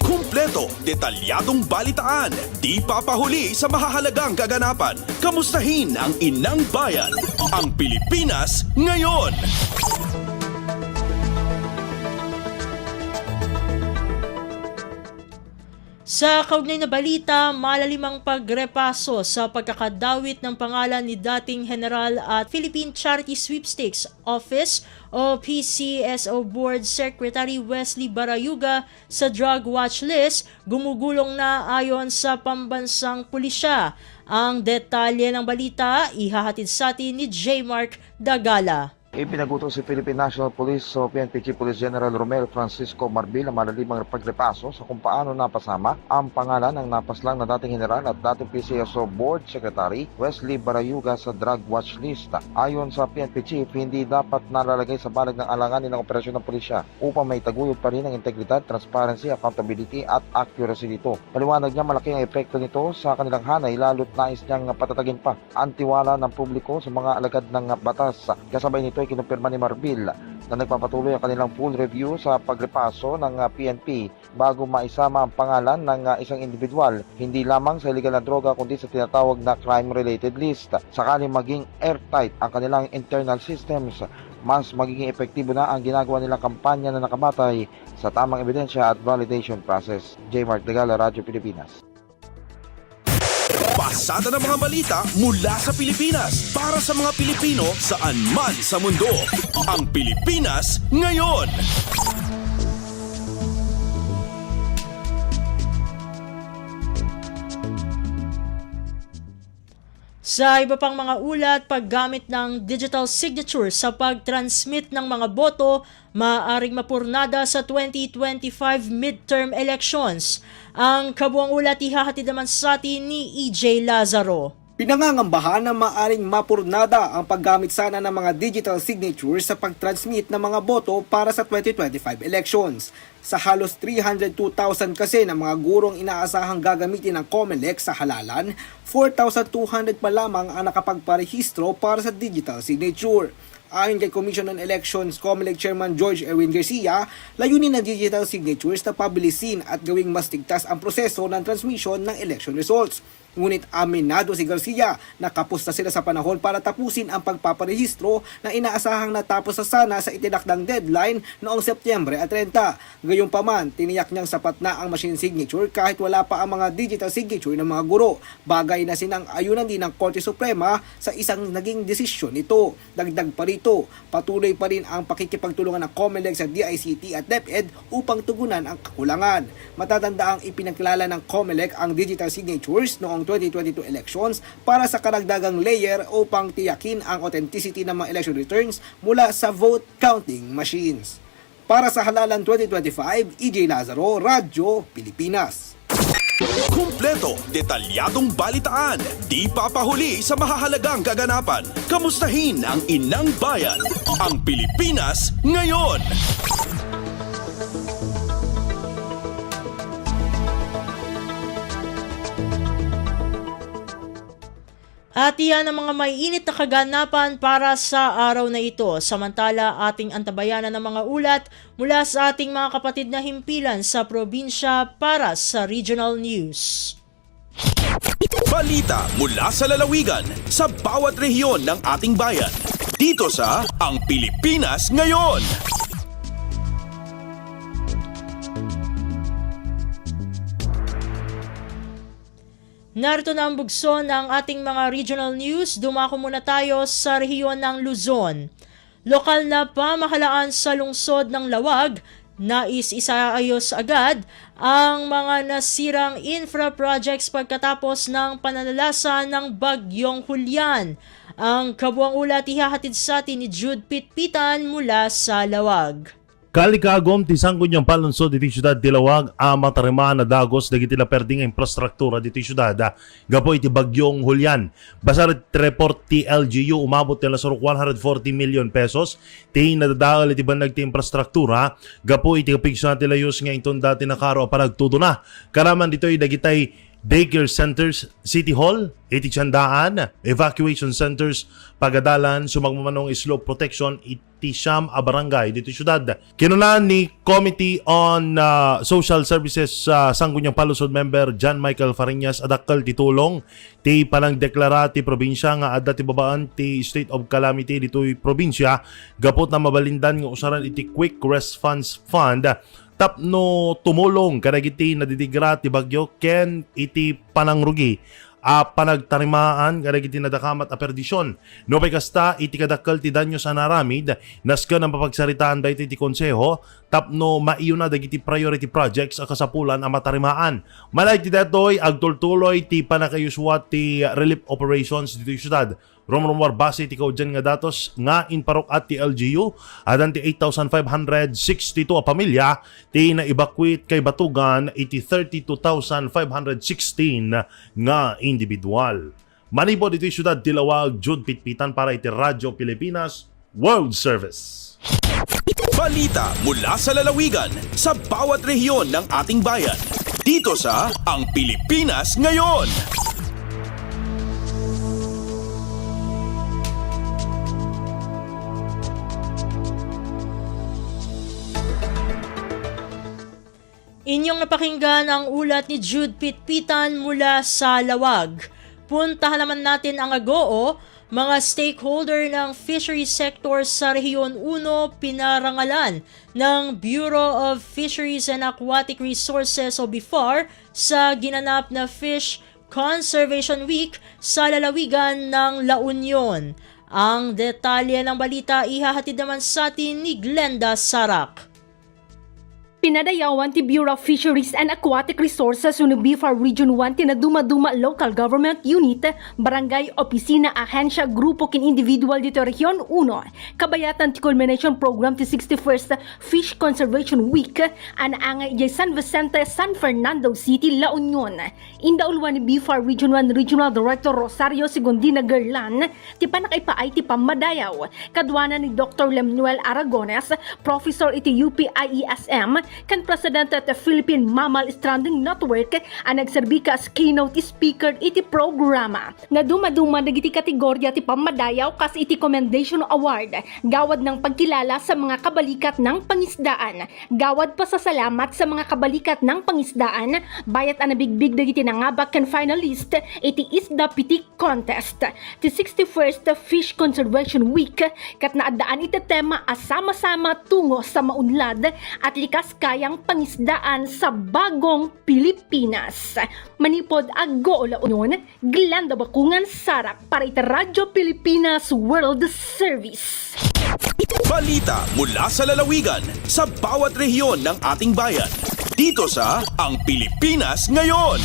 Kumpleto, detalyadong balitaan, di papahuli sa mahahalagang kaganapan. Kamustahin ang inang bayan, ang Pilipinas ngayon. Sa kaugnay na balita, malalimang pagrepaso sa pagkakadawit ng pangalan ni dating General at Philippine Charity Sweepstakes Office o PCSO Board Secretary Wesley Barayuga sa drug watch list, gumugulong na ayon sa pambansang pulisya. Ang detalye ng balita, ihahatid sa atin ni J. Mark Dagala. Ipinagutos si Philippine National Police o PNP Chief Police General Romel Francisco Marbil ang malalimang pagrepaso sa kung paano napasama ang pangalan ng napaslang na dating general at dating PCSO Board Secretary Wesley Barayuga sa drug watch list. Ayon sa PNP Chief, hindi dapat nalalagay sa balag ng alanganin ng operasyon ng pulisya upang may taguyod pa rin ang integridad, transparency, accountability at accuracy nito. Paliwanag niya malaki ang epekto nito sa kanilang hanay lalo't nais niyang patatagin pa ang tiwala ng publiko sa mga alagad ng batas. Kasabay nito ay kinumpirma ni Marbil na nagpapatuloy ang kanilang full review sa pagrepaso ng PNP bago maisama ang pangalan ng isang individual, hindi lamang sa illegal na droga kundi sa tinatawag na crime-related list. Sakaling maging airtight ang kanilang internal systems, mas magiging epektibo na ang ginagawa nilang kampanya na nakabatay sa tamang ebidensya at validation process. J. Mark Degala, Radyo Pilipinas. Pasada ng mga balita mula sa Pilipinas para sa mga Pilipino saan man sa mundo. Ang Pilipinas ngayon. Sa iba pang mga ulat, paggamit ng digital signature sa pag-transmit ng mga boto, maaaring mapurnada sa 2025 midterm elections. Ang kabuang ulat ihahatid naman sa atin ni EJ Lazaro. Pinangangambahan na maaring mapurnada ang paggamit sana ng mga digital signatures sa pag-transmit ng mga boto para sa 2025 elections. Sa halos 302,000 kasi ng mga gurong inaasahang gagamitin ng COMELEC sa halalan, 4,200 pa lamang ang nakapagparehistro para sa digital signature. Ayon kay Commission on Elections COMELEC Chairman George Erwin Garcia, layunin ng digital signatures na pabilisin at gawing mas tigtas ang proseso ng transmission ng election results. Ngunit aminado si Garcia na kapos na sila sa panahon para tapusin ang pagpaparehistro na inaasahang natapos na sana sa itinakdang deadline noong Setyembre 30. Gayunpaman, tiniyak niyang sapat na ang machine signature kahit wala pa ang mga digital signature ng mga guro. Bagay na sinang-ayunan din ng Korte Suprema sa isang naging desisyon nito. Dagdag pa rito, patuloy pa rin ang pakikipagtulungan ng COMELEC sa DICT at DepEd upang tugunan ang kakulangan. Matatanda ang ipinagkilala ng COMELEC ang digital signatures noong 2022 elections para sa karagdagang layer upang tiyakin ang authenticity ng mga election returns mula sa vote counting machines. Para sa halalan 2025, EJ Lazaro, Radyo Pilipinas. Kumpleto, detalyadong balitaan, di papahuli sa mahahalagang kaganapan. Kamustahin ang inang bayan, ang Pilipinas ngayon. At iyan ang mga maiinit na kaganapan para sa araw na ito. Samantala, ating antabayanan ng mga ulat mula sa ating mga kapatid na himpilan sa probinsya para sa Regional News. Balita mula sa lalawigan sa bawat rehiyon ng ating bayan. Dito sa Ang Pilipinas Ngayon. Narito na ang bugso ng ating mga regional news. Dumako muna tayo sa rehiyon ng Luzon. Lokal na pamahalaan sa lungsod ng Lawag, nais isaayos agad ang mga nasirang infra projects pagkatapos ng pananalasa ng Bagyong Julian. Ang kabuang ulat ihahatid sa atin ni Jude Pitpitan mula sa Lawag. Kalikagom tisanggon niyang palunsod dito syudad Dilawag ang matarima na dagos dagiti la perding infrastruktura dito syudad gapo iti Bagyong Julian. Basta report ti LGU umabot nila sa 140 million pesos ti nadadaal iti banag ti infrastruktura gapo iti kapigso natin layos nga itong dati na karo paragtudo na. Karaman dito ay dagitay daycare centers, City Hall, iti tiyandaan, evacuation centers, pagadalan, sumagmamanong slope protection, iti siyam a barangay dito syudad. Kinulaan ni Committee on Social Services sa Sangguniang Palusod member John Michael Fariñas adakkel ti tulong ti palang deklara ti probinsya nga adda ti babaan ti state of calamity dito'y probinsya gapot na mabalindan nga usaran iti Quick Response Fund tapno tumulong kadagiti nadidigra ti bagyo ken iti panangrugi panagtarimaan kadagiti nadakamat a perdisyon. No pay kasta iti kadakkel ti danyo sa naramid nasken ang papagsaritaan daytoy ti konseho tapno maiyo na dagiti priority projects a kasapulan a matarimaan. Malay ti datoy agtultuloy ti panakayuswa ti relief operations dito syudad. Rumrumwar base ti kaudyan nga datos nga inparok at ti LGU adan ti 8,562 a pamilya ti na-evacuate kay Batugan iti 32,516 nga individual. Manibod iti syudad Dilawag, Jude Pitpitan para iti Radyo Pilipinas World Service. Balita mula sa lalawigan sa bawat rehiyon ng ating bayan. Dito sa Ang Pilipinas Ngayon. Inyong napakinggan ang ulat ni Jude Pitpitan mula sa Lawag. Puntahan naman natin ang Agoo. Mga stakeholder ng fisheries sector sa Rehiyon 1 pinarangalan ng Bureau of Fisheries and Aquatic Resources o BIFAR sa ginanap na Fish Conservation Week sa lalawigan ng La Union. Ang detalye ng balita ihahatid naman sa atin ni Glenda Sarak. Pinadayawan ti Bureau of Fisheries and Aquatic Resources ng BIFAR Region 1 tinaduma-duma Local Government Unit, Barangay, Opisina, Ahensya, Grupo kin Individual dito Rehiyon 1. Kabayatan ti Culmination Program ti 61st Fish Conservation Week ang San Vicente, San Fernando City, La Union. Indaulwan ni BIFAR Region 1 Regional Director Rosario Segundina Gerlan ti panakaipaay ti pamadayaw. Kadwanan ni Dr. Lemuel Aragones, Professor iti UP-IESM, kan Presidente at Philippine Mammal Stranding Network ang nagserbi ka as keynote speaker iti programa. Nga dumaduma nagiti kategorya ti pamadayaw kas iti Commendation Award, gawad ng pagkilala sa mga kabalikat ng pangisdaan, gawad pasasalamat sa mga kabalikat ng pangisdaan, bayat ang nabigbig dagiti nangabak kan finalist iti Isda Pitik Contest. Ti 61st Fish Conservation Week kat naadaan iti tema asama-sama tungo sa maunlad at likas kayang pangisdaan sa bagong Pilipinas. Manipod Agoo La Union, Glenda Bakungan Sarak para iti Radyo Pilipinas World Service. Balita mula sa lalawigan sa bawat rehiyon ng ating bayan. Dito sa Ang Pilipinas Ngayon.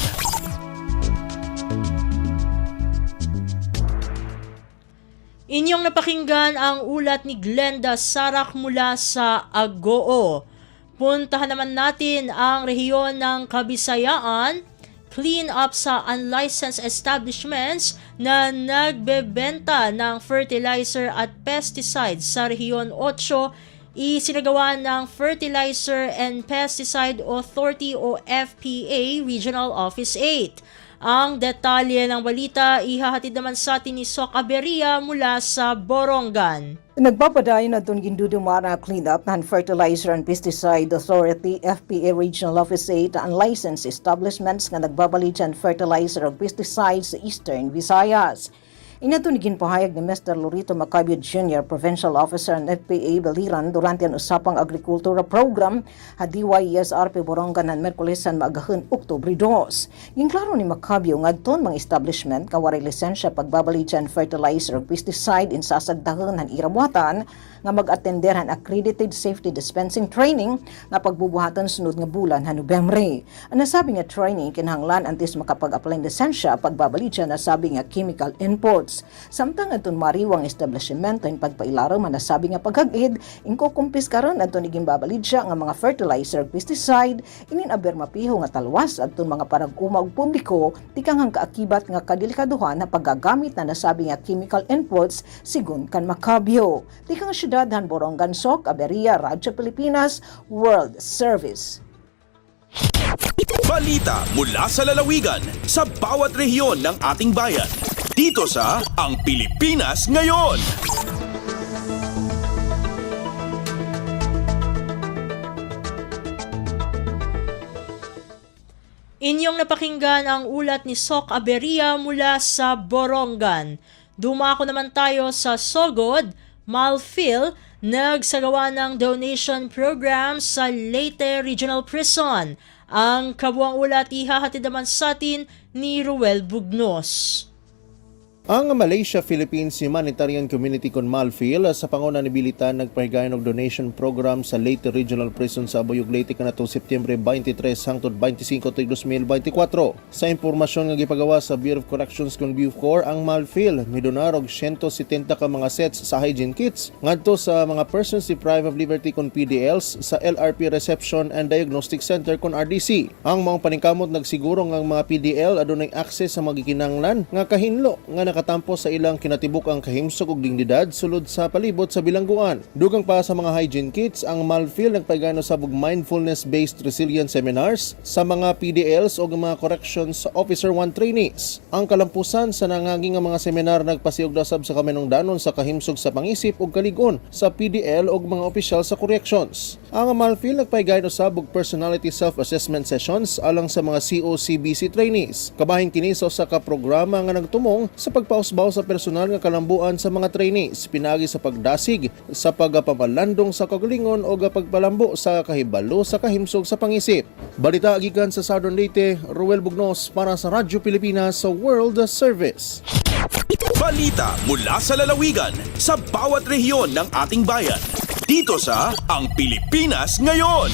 Inyong napakinggan ang ulat ni Glenda Sarak mula sa Agoo. Puntahan naman natin ang rehiyon ng Kabisayaan. Clean up sa unlicensed establishments na nagbebenta ng fertilizer at pesticides sa Rehiyon 8. Isinagawa ng Fertilizer and Pesticide Authority o FPA Regional Office 8. Ang detalye ng balita ihahatid naman sa atin ni Sok Aberia mula sa Borongan. Nagpapadayon na itong gindudumara cleanup ng Fertilizer and Pesticide Authority FPA Regional Office 8 ang licensed establishments nga nagbabalitan fertilizer at pesticides sa Eastern Visayas. Inatunigin pahayag ni Mr. Lorito Macabio Jr., Provincial Officer ng FPA Baliran durante ang usapang agrikultura program ha DYESRP Borongan ng Merkulesan maagahon Oktubre 2. Yung klaro ni Macabio nga doon mga establishment kawaray lisensya pagbabalitan fertilizer o pesticide in sasagdahon ng irabuatan nga mag-attender han accredited safety dispensing training nga pagbubuhatan sunod nga bulan ha Nobyembre. Ang nasabi nga training kinahanglan antes makapag-apply ng lisensya pagbabalitan nasabi nga chemical imports. Samtang adton mariwang establishment in pagpailaro man nasabi nga paghagid ingko kumpis karon adton iging babalid siya nga mga fertilizer pesticide inin aber mapiho nga talwas adton mga parag-uma ug publiko tikang kaakibat nga kadelikaduhan na paggagamit na nasabi nga chemical imports sigon kan Macabio. Tikang Han Borongan, Sok Aberia, Radyo Pilipinas World Service. Balita mula sa lalawigan sa bawat rehiyon ng ating bayan. Dito sa Ang Pilipinas Ngayon. Inyong napakinggan ang ulat ni Sok Aberia mula sa Borongan. Dumako naman tayo sa Sogod. Malphil, nagsagawa ng donation program sa Leyte Regional Prison. Ang kabuang ulat ihahatid naman sa atin ni Ruel Bugnos. Ang Malaysia-Philippines Humanitarian Community kon Malphil sa panguna ni Bilitan nagpahigayon og donation program sa Leyte Regional Prison sa Abuyog, Leyte kanatong Septyembre 23 hangtod 25 2024. Sa impormasyon nga gipagawa sa Bureau of Corrections kon Bucor, ang Malphil midonar og 170 ka mga sets sa hygiene kits ngadto sa mga persons deprived of liberty kon PDLs sa LRP Reception and Diagnostic Center kon RDC. Ang mga paningkamot nagsiguro nga ang mga PDL adunay access sa magikinanglan nga kahinlo nga nakatampo sa ilang kinatibuk-ang kahimsog ug dignidad sulod sa palibot sa bilangguan. Dugang pa sa mga hygiene kits, ang Malfil nagpaigano sabog mindfulness-based resilience seminars sa mga PDLs o mga corrections officer 1 trainees. Ang kalampusan sa nangaging mga seminar nagpasiog daw sab sa kaminungdanon sa kahimsog sa pangisip ug kaligon sa PDL o mga opisyal sa corrections. Ang Malfil nagpaigano sabog personality self-assessment sessions alang sa mga COCBC trainees. Kabahin kini sa usa ka programa nga nagtumong sa pagpausbaw sa personal nga kalambuan sa mga trainees, pinagi sa pagdasig, sa pagpamalandong sa kagalingon o pagpalambo sa kahibalo sa kahimsog sa pangisip. Balita gikan sa Southern Leyte, Ruel Bugnos para sa Radyo Pilipinas sa World Service. Balita mula sa lalawigan sa bawat rehiyon ng ating bayan. Dito sa Ang Pilipinas Ngayon.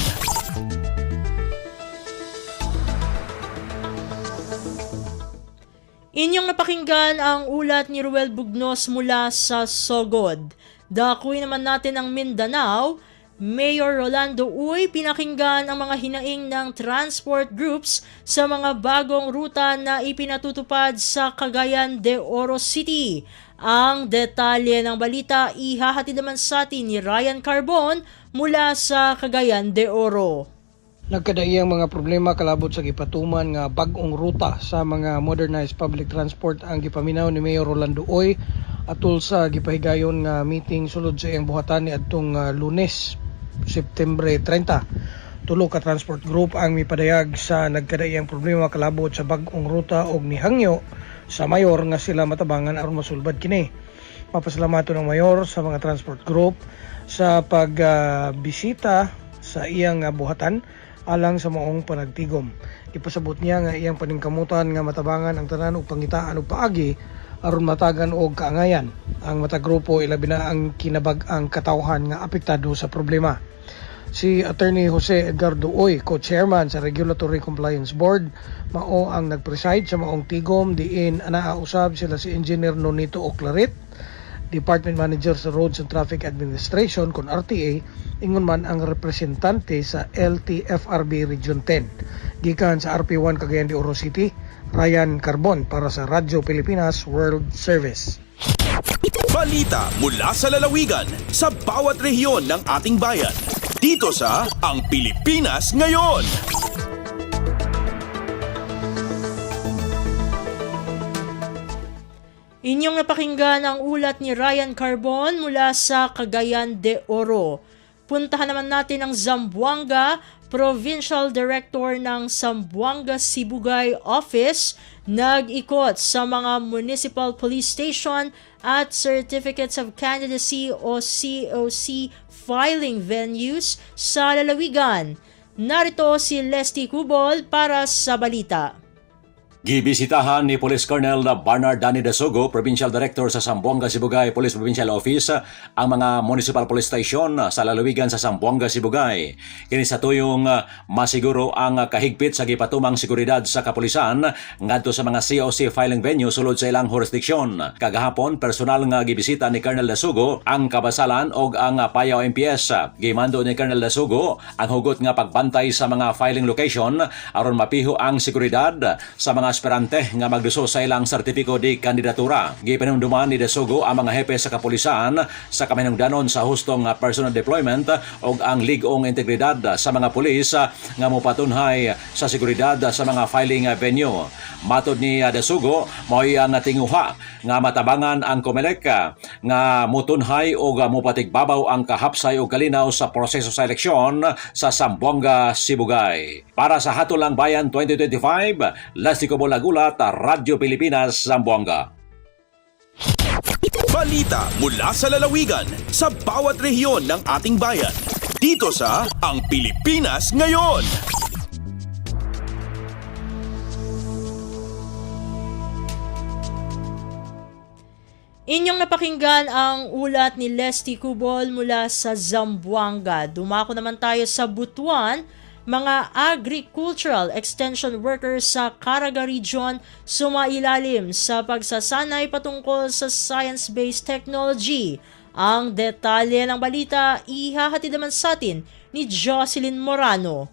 Inyong napakinggan ang ulat ni Ruel Bugnos mula sa Sogod. Dakuin naman natin ang Mindanao. Mayor Rolando Uy pinakinggan ang mga hinaing ng transport groups sa mga bagong ruta na ipinatutupad sa Cagayan de Oro City. Ang detalye ng balita ihahatid naman sa atin ni Ryan Carbon mula sa Cagayan de Oro. Nagkadaiyang mga problema kalabot sa gipatuman nga bag-ong ruta sa mga modernized public transport ang gipaminaw ni Mayor Rolando Uy atol sa gipahigayon nga meeting sulod sa iyang buhatan ni adtong Lunes, September 30. Tulo ka transport group ang mipadayag sa nagkadaiyang problema kalabot sa bag-ong ruta og nihangyo sa mayor nga sila matabangan aron masulbad kini. Papasalamato ng mayor sa mga transport group sa pagbisita sa iyang buhatan alang sa maong panagtigom. Ipasabot niya nga iyang paningkamutan nga matabangan ang tanan og pangitaan og paagi aron matagan og kaangayan ang matagrupo ilabi na ang kinabag-ang katawhan nga apektado sa problema. Si Attorney Jose Edgardo Uy, co-chairman sa Regulatory Compliance Board, mao ang nagpreside sa maong tigom diin anaausab sila si Engineer Nonito Oclarit, Department Manager sa Roads and Traffic Administration kon RTA, ingon man ang representante sa LTFRB Region 10. Gikan sa RP1 Cagayan de Oro City, Ryan Carbon para sa Radyo Pilipinas World Service. Balita mula sa lalawigan sa bawat rehiyon ng ating bayan. Dito sa Ang Pilipinas Ngayon. Inyong napakinggan ang ulat ni Ryan Carbon mula sa Cagayan de Oro. Puntahan naman natin ang Zamboanga. Provincial Director ng Zamboanga Sibugay Office nag-ikot sa mga Municipal Police Station at Certificates of Candidacy o COC filing venues sa lalawigan. Narito si Leslie Cubol para sa balita. Gibisitahan ni Police Colonel Bernard Dani Dasugo, Provincial Director sa Zamboanga Sibugay Police Provincial Office, ang mga Municipal Police Station sa lalawigan sa Zamboanga Sibugay. Kini sa tuyong masiguro ang kahigpit sa gipatumang seguridad sa kapulisan ngadto sa mga COC filing venue sulod sa ilang jurisdiksyon. Kagahapon, personal nga gibisita ni Colonel Dasugo ang Kabasalan og ang Payao MPS. Gimando ni Colonel Dasugo ang hugot nga pagbantay sa mga filing location aron mapiho ang seguridad sa mga aspirante nga magduso sa ilang sertipiko di kandidatura. Gipanumduman ni Dasugo ang mga hepe sa kapulisan sa kaminungdanon sa hustong personal deployment o ang ligong integridad sa mga pulis nga mopatunhay sa seguridad sa mga filing venue. Matod ni Dasugo, mao'y ang tinguha nga matabangan ang COMELEC nga mutunhay o mupatigbabaw ang kahapsay o kalinaw sa proseso sa eleksyon sa Zamboanga Sibugay. Para sa Hatulang Bayan 2025, Leslie Cobolagulat, Radyo Pilipinas, Zamboanga. Balita mula sa lalawigan sa bawat rehiyon ng ating bayan. Dito sa Ang Pilipinas Ngayon. Inyong napakinggan ang ulat ni Leslie Cubol mula sa Zamboanga. Dumako naman tayo sa Butuan. Mga agricultural extension workers sa Caraga Region sumailalim sa pagsasanay patungkol sa science-based technology. Ang detalye ng balita ihahatid naman sa atin ni Jocelyn Morano.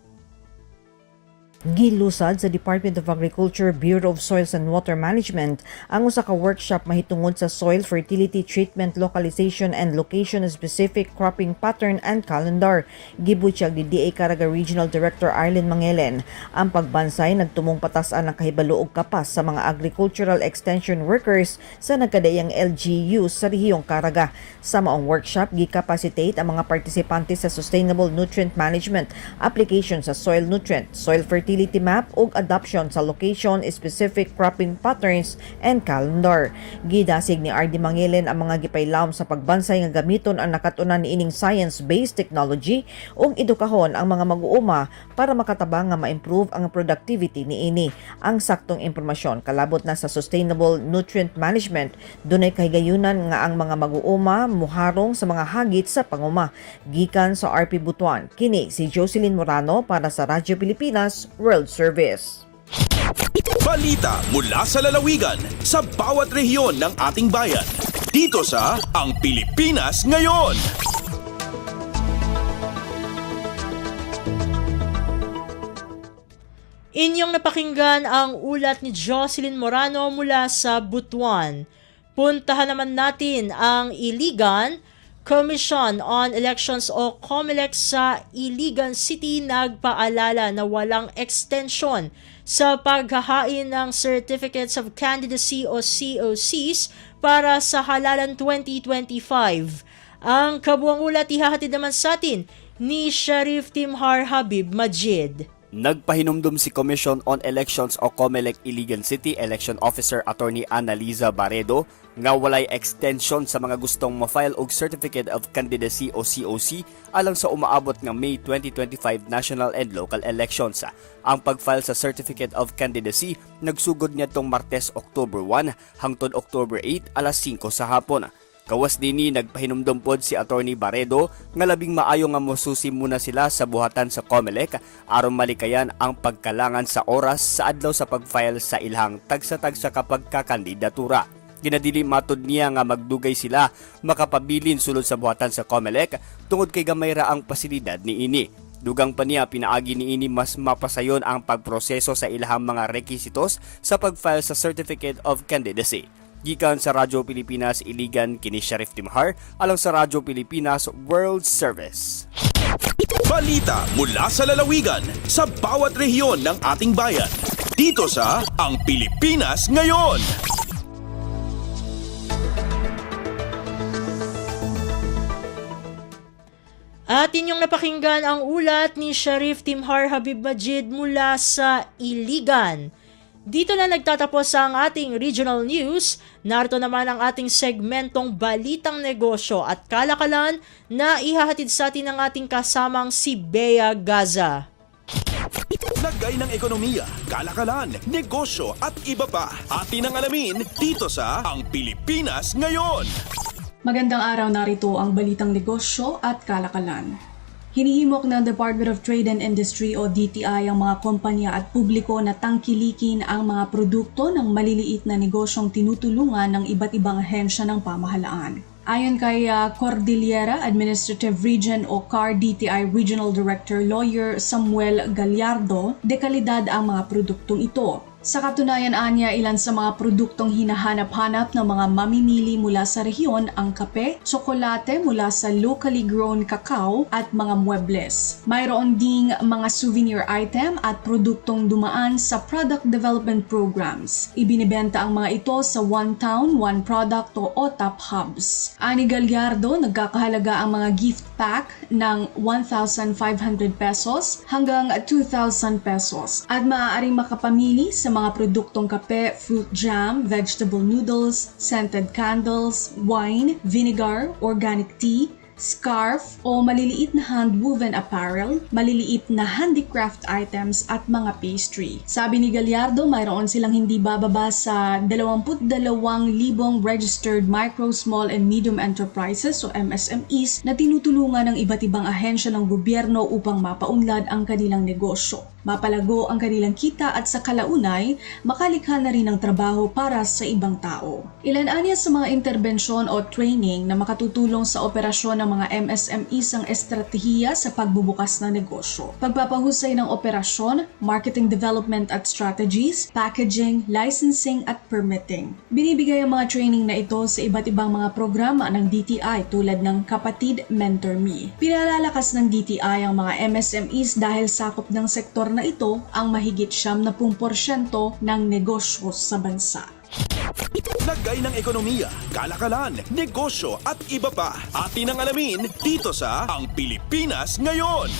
Gilusad sa Department of Agriculture, Bureau of Soils and Water Management ang usa ka workshop mahitungod sa soil fertility treatment, localization and location-specific cropping pattern and calendar. Gibutyag ni DA Caraga Regional Director Arlen Mangelen. Ang pagbansay nagtumong patasan ng kahibalo og kapas sa mga agricultural extension workers sa nagkadayang LGU sa rehiyong Caraga. Sa maong workshop, gi-capacitate ang mga partisipante sa sustainable nutrient management, application sa soil nutrient, soil fertility map ug adoption sa location-specific cropping patterns and calendar. Gidasig ni RD Mangelen ang mga gipailawom sa pagbansay nga gamiton ang nakatunan niining science-based technology ug edukahon ang mga mag-uuma para makatabang nga ma-improve ang productivity niini. Ang saktong impormasyon kalabot na sa sustainable nutrient management, dunay kahigayunan nga ang mga mag-uuma muharong sa mga hagit sa panguma. Gikan sa RP Butuan, kini si Jocelyn Morano para sa Radyo Pilipinas World Service. Balita mula sa lalawigan sa bawat rehiyon ng ating bayan. Dito sa Ang Pilipinas Ngayon. Inyong napakinggan ang ulat ni Jocelyn Morano mula sa Butuan. Puntahan naman natin ang Iligan. Commission on Elections o COMELEC sa Iligan City nagpaalala na walang extension sa paghahain ng Certificates of Candidacy o COCs para sa halalan 2025. Ang kabuang ulat ihahatid naman sa atin ni Sheriff Timhar Habib Majid. Nagpahinumdum si Commission on Elections o COMELEC Iligan City Election Officer Attorney Annaliza Barredo nga walay extension sa mga gustong ma-file og Certificate of Candidacy o COC alang sa umaabot nga May 2025 national and local elections. Ang pag-file sa Certificate of Candidacy nagsugod niadtong Martes, October 1 hangtod October 8 alas 5 sa hapon. Kawas dini nagpahinumdum pod si Attorney Barredo nga labing maayo nga mosusi muna sila sa buhatan sa COMELEC aron malikayan ang pagkalangan sa oras sa adlaw sa pag-file sa ilhang tagsa-tagsa kapag kakandidatura. Ginadili matod niya nga magdugay sila makapabilin sulod sa buhatan sa COMELEC tungod kay gamay ra ang pasilidad niini. Dugang pa niya pinaagi niini mas mapasayon ang pagproseso sa ilahang mga rekisitos sa pag-file sa Certificate of Candidacy. Gikan sa Radyo Pilipinas Iligan kini Sheriff Timhar alang sa Radyo Pilipinas World Service. Balita mula sa lalawigan sa bawat rehiyon ng ating bayan. Dito sa Ang Pilipinas Ngayon. At inyong napakinggan ang ulat ni Sheriff Timhar Habib Majid mula sa Iligan. Dito na nagtatapos ang ating regional news. Narito naman ang ating segmentong Balitang Negosyo at Kalakalan na ihahatid sa atin ng ating kasamang si Bea Gaza. Lagay ng ekonomiya, kalakalan, negosyo at iba pa. Atin ang alamin dito sa Ang Pilipinas Ngayon. Magandang araw, narito ang Balitang Negosyo at Kalakalan. Hinihimok ng Department of Trade and Industry o DTI ang mga kompanya at publiko na tangkilikin ang mga produkto ng maliliit na negosyong tinutulungan ng iba't ibang ahensya ng pamahalaan. Ayon kay Cordillera Administrative Region o CAR DTI Regional Director Lawyer Samuel Gallardo, dekalidad ang mga produktong ito. Sa katunayan anya, ilan sa mga produktong hinahanap-hanap ng mga mamimili mula sa rehiyon ang kape, tsokolate mula sa locally grown cacao at mga muebles. Mayroon ding mga souvenir item at produktong dumaan sa product development programs. Ibinibenta ang mga ito sa One Town, One Product o OTAP hubs. Ani Gallardo, nagkakahalaga ang mga gift pack ng 1,500 pesos hanggang 2,000 pesos at maaaring makapamili sa mga produktong kape, fruit jam, vegetable noodles, scented candles, wine, vinegar, organic tea, scarf o maliliit na hand-woven apparel, maliliit na handicraft items at mga pastry. Sabi ni Gallardo, mayroon silang hindi bababa sa 22,000 registered micro, small and medium enterprises o MSMEs na tinutulungan ng iba't ibang ahensya ng gobyerno upang mapaunlad ang kanilang negosyo. Mapalago ang kanilang kita at sa kalaunay, makalikha na rin ng trabaho para sa ibang tao. Ilan anya sa mga interbensyon o training na makatutulong sa operasyon ng ng mga MSMEs ang estratehiya sa pagbubukas ng negosyo. Pagpapahusay ng operasyon, marketing development at strategies, packaging, licensing at permitting. Binibigay ang mga training na ito sa iba't ibang mga programa ng DTI tulad ng Kapatid Mentor Me. Pinalalakas ng DTI ang mga MSMEs dahil sakop ng sektor na ito ang mahigit 70% ng negosyo sa bansa. Lagay ng ekonomiya, kalakalan, negosyo at iba pa. Atin ang alamin dito sa Ang Pilipinas Ngayon.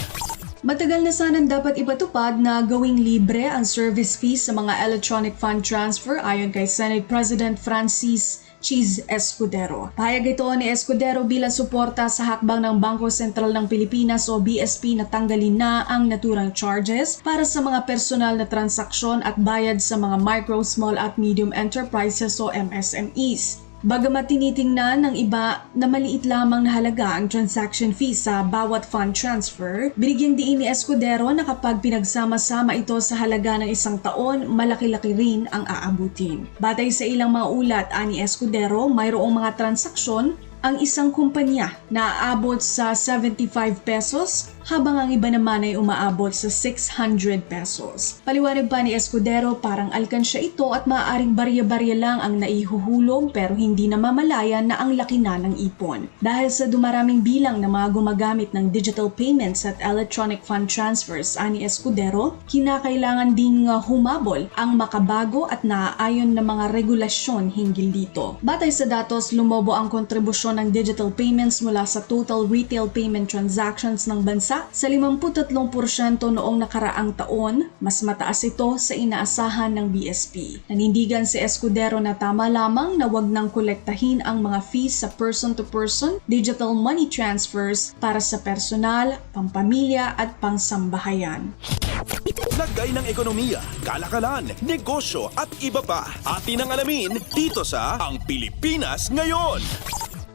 Matagal na sanang dapat ipatupad na gawing libre ang service fees sa mga electronic fund transfer ayon kay Senate President Francis Cheese Escudero. Pahayag ito ni Escudero bilang suporta sa hakbang ng Bangko Sentral ng Pilipinas o BSP na tanggalin na ang naturang charges para sa mga personal na transaksyon at bayad sa mga micro, small at medium enterprises o MSMEs. Bagamat tinitingnan ng iba na maliit lamang na halaga ang transaction fee sa bawat fund transfer, binigyang diin ni Escudero na kapag pinagsama-sama ito sa halaga ng isang taon, malaki-laki rin ang aabutin. Batay sa ilang mga ulat ani Escudero, mayroong mga transaksyon ang isang kumpanya na aabot sa 75 pesos habang ang iba naman ay umaabot sa 600 pesos. Paliwanag pa ni Escudero, parang alkansya ito at maaaring barya-barya lang ang naihuhulog pero hindi namamalayan na ang laki na ng ipon. Dahil sa dumaraming bilang ng mga gumagamit ng digital payments at electronic fund transfers, ani Escudero, kinakailangan ding humabol ang makabago at naaayon na mga regulasyon hinggil dito. Batay sa datos, lumobo ang kontribusyon ng digital payments mula sa total retail payment transactions ng bansa sa 53% noong nakaraang taon, mas mataas ito sa inaasahan ng BSP. Nanindigan si Escudero na tama lamang na wag nang kolektahin ang mga fees sa person-to-person digital money transfers para sa personal, pampamilya at pangsambahayan. Lagay ng ekonomiya, kalakalan, negosyo at iba pa. Atin ang alamin dito sa Ang Pilipinas Ngayon.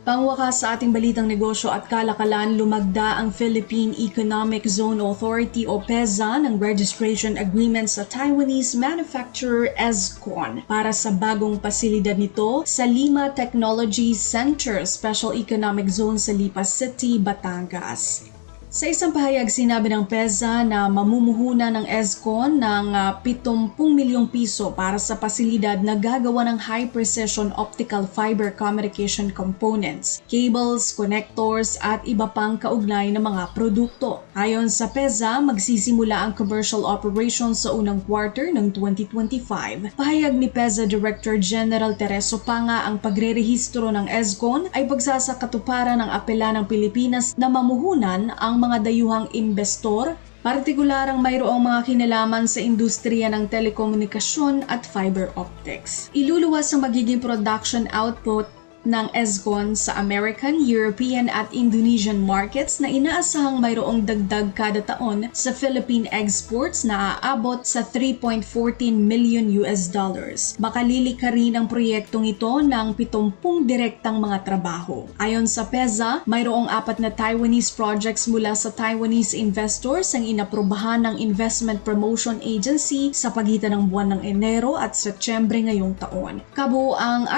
Pangwakas sa ating balitang negosyo at kalakalan, lumagda ang Philippine Economic Zone Authority o PEZA ng registration agreement sa Taiwanese manufacturer Ezcon para sa bagong pasilidad nito sa Lima Technology Center Special Economic Zone sa Lipa City, Batangas. Sa isang pahayag, sinabi ng PEZA na mamumuhunan ng Ezcon ng 70 milyong piso para sa pasilidad na gagawa ng high-precision optical fiber communication components, cables, connectors at iba pang kaugnay na mga produkto. Ayon sa PEZA, magsisimula ang commercial operations sa unang quarter ng 2025. Pahayag ni PEZA Director General Tereso Panga, ang pagrerehistro ng Ezcon ay pagsasakatuparan ng apela ng Pilipinas na mamuhunan ang mga dayuhang investor, partikularang mayroong mga kinalaman sa industriya ng telekomunikasyon at fiber optics. Iluluwas ang magiging production output ng Ezcon sa American, European at Indonesian markets na inaasahang mayroong dagdag kada taon sa Philippine exports na aabot sa 3.14 million US dollars. Makalilika rin ang proyektong ito ng 70 direktang mga trabaho. Ayon sa PEZA, mayroong 4 na Taiwanese projects mula sa Taiwanese investors ang inaprubahan ng Investment Promotion Agency sa pagitan ng buwan ng Enero at Setyembre ngayong taon. Kabuuang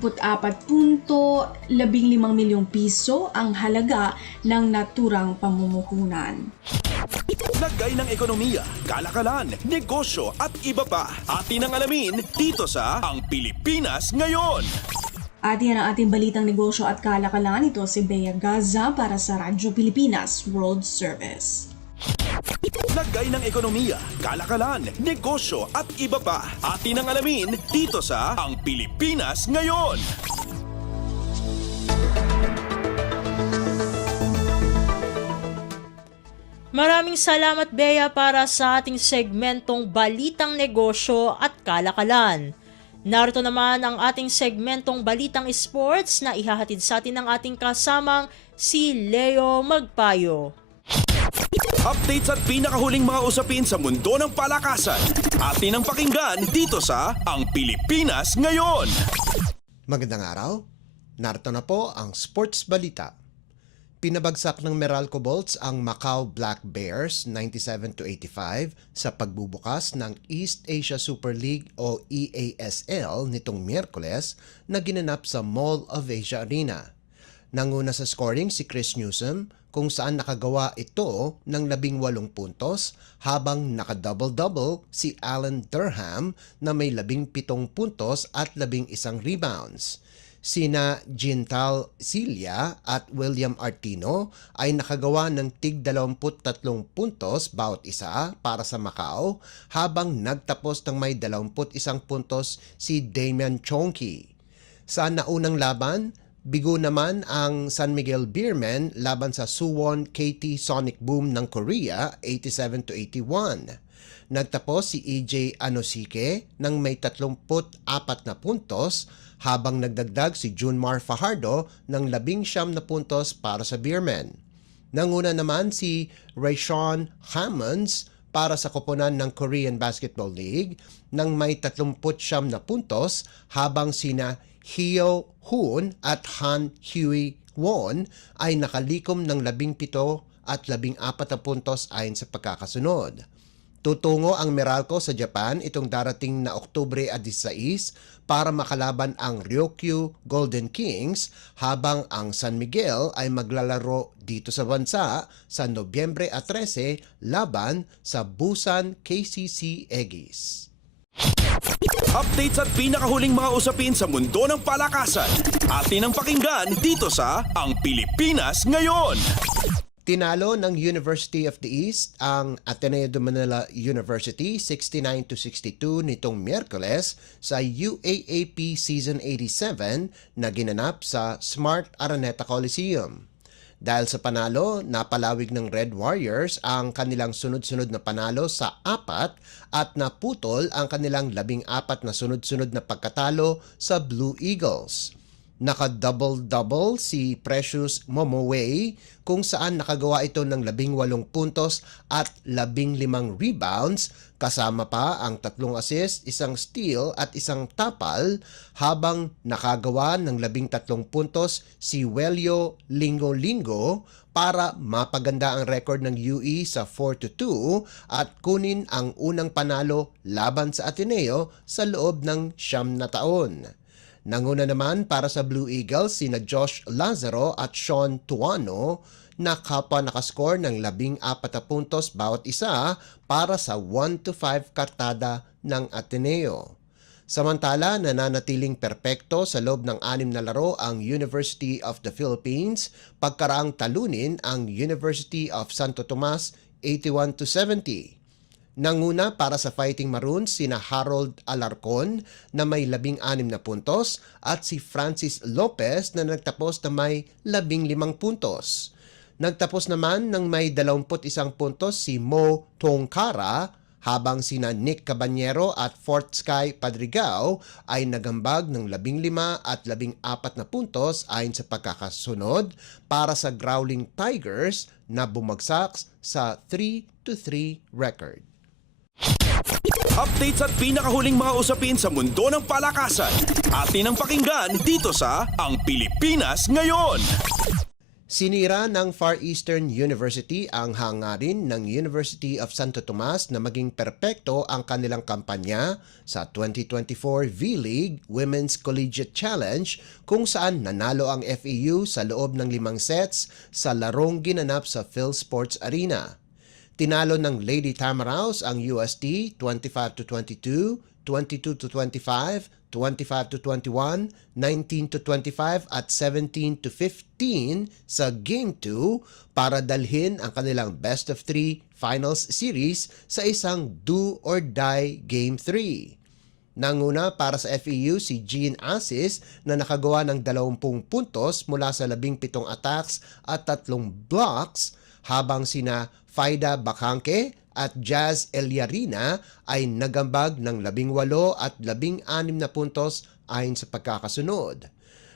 644.15 milyong piso ang halaga ng naturang pamumuhunan. Lagay ng ekonomiya, kalakalan, negosyo at iba pa. Atin ang alamin dito sa Ang Pilipinas Ngayon. At yan ang ating balitang negosyo at kalakalan. Ito si Bea Gaza para sa Radyo Pilipinas World Service. Lagay ng ekonomiya, kalakalan, negosyo at iba pa. Atin ang alamin dito sa Ang Pilipinas Ngayon. Maraming salamat, Bea, para sa ating segmentong Balitang Negosyo at Kalakalan. Narito naman ang ating segmentong Balitang Sports na ihahatid sa atin ng ating kasamang si Leo Magpayo. Updates at pinakahuling mga usapin sa mundo ng palakasan. Atin ang pakinggan dito sa Ang Pilipinas Ngayon. Magandang araw. Narito na po ang Sports Balita. Pinabagsak ng Meralco Bolts ang Macau Black Bears 97-85 sa pagbubukas ng East Asia Super League o EASL nitong Miyerkules na ginanap sa Mall of Asia Arena. Nanguna sa scoring si Chris Newsom kung saan nakagawa ito ng 18 puntos habang naka-double-double si Alan Durham na may 17 puntos at 11 rebounds. Sina Gintal Cilia at William Artino ay nakagawa ng tig 23 puntos bawat isa para sa Macau habang nagtapos ng may 21 puntos si Damian Chonky. Sa naunang laban, bigo naman ang San Miguel Beermen laban sa Suwon KT Sonic Boom ng Korea 87-81. Nagtapos si EJ Anosike ng may 34 na puntos habang nagdagdag si Junmar Fajardo ng 19 na puntos para sa Beermen. Nanguna naman si Rayshawn Hammonds para sa koponan ng Korean Basketball League ng may 39 na puntos habang sina Hyo Hoon at Han Hui Won ay nakalikom ng 17 at 14 na puntos ayon sa pagkakasunod. Tutungo ang Meralco sa Japan itong darating na Oktubre 16 para makalaban ang Ryukyu Golden Kings habang ang San Miguel ay maglalaro dito sa bansa sa Nobyembre 13 laban sa Busan KCC Aegis. Updates at pinakahuling mga usapin sa mundo ng palakasan. Atin ang pakinggan dito sa Ang Pilipinas Ngayon. Tinalo ng University of the East ang Ateneo de Manila University 69-62 nitong Miyerkules sa UAAP Season 87 na ginanap sa Smart Araneta Coliseum. Dahil sa panalo, napalawig ng Red Warriors ang kanilang sunod-sunod na panalo sa 4 at naputol ang kanilang 14 na sunod-sunod na pagkatalo sa Blue Eagles. Naka-double-double si Precious Momoway kung saan nakagawa ito ng 18 puntos at 15 rebounds kasama pa ang 3 assist, 1 steal at 1 tapal habang nakagawa ng 13 puntos si Welio Lingo-Lingo para mapaganda ang record ng UE sa 4-2 at kunin ang unang panalo laban sa Ateneo sa loob ng 9 na taon. Nanguna naman para sa Blue Eagles sina Josh Lazaro at Sean Tuano na kapwa nakascore ng 14 puntos bawat isa para sa 1-5 kartada ng Ateneo. Samantala, nananatiling perpekto sa loob ng 6 na laro ang University of the Philippines pagkaraang talunin ang University of Santo Tomas 81-70. Nanguna para sa Fighting Maroons sina Harold Alarcon na may 16 na puntos at si Francis Lopez na nagtapos na may 15 puntos. Nagtapos naman ng may 21 puntos si Mo Tongkara habang sina Nick Cabanyero at Fort Sky Padrigao ay nagambag ng 15 at 14 na puntos ayon sa pagkakasunod para sa Growling Tigers na bumagsak sa 3-3 record. Updates at pinakahuling mga usapin sa mundo ng palakasan. Atin ang pakinggan dito sa Ang Pilipinas Ngayon. Sinira ng Far Eastern University ang hangarin ng University of Santo Tomas na maging perpekto ang kanilang kampanya sa 2024 V-League Women's Collegiate Challenge kung saan nanalo ang FEU sa loob ng 5 sets sa larong ginanap sa PhilSports Arena. Tinalo ng Lady Tamaraws ang UST 25-22, 22-25, 25-21, 19-25 at 17-15 sa Game 2 para dalhin ang kanilang best of 3 finals series sa isang do-or-die Game 3. Nanguna para sa FEU si Jean Asis na nakagawa ng 20 puntos mula sa 17 attacks at 3 blocks habang sina Faida Bakangke at Jazz Eliarina ay nagambag ng 18 at 16 na puntos ayon sa pagkakasunod.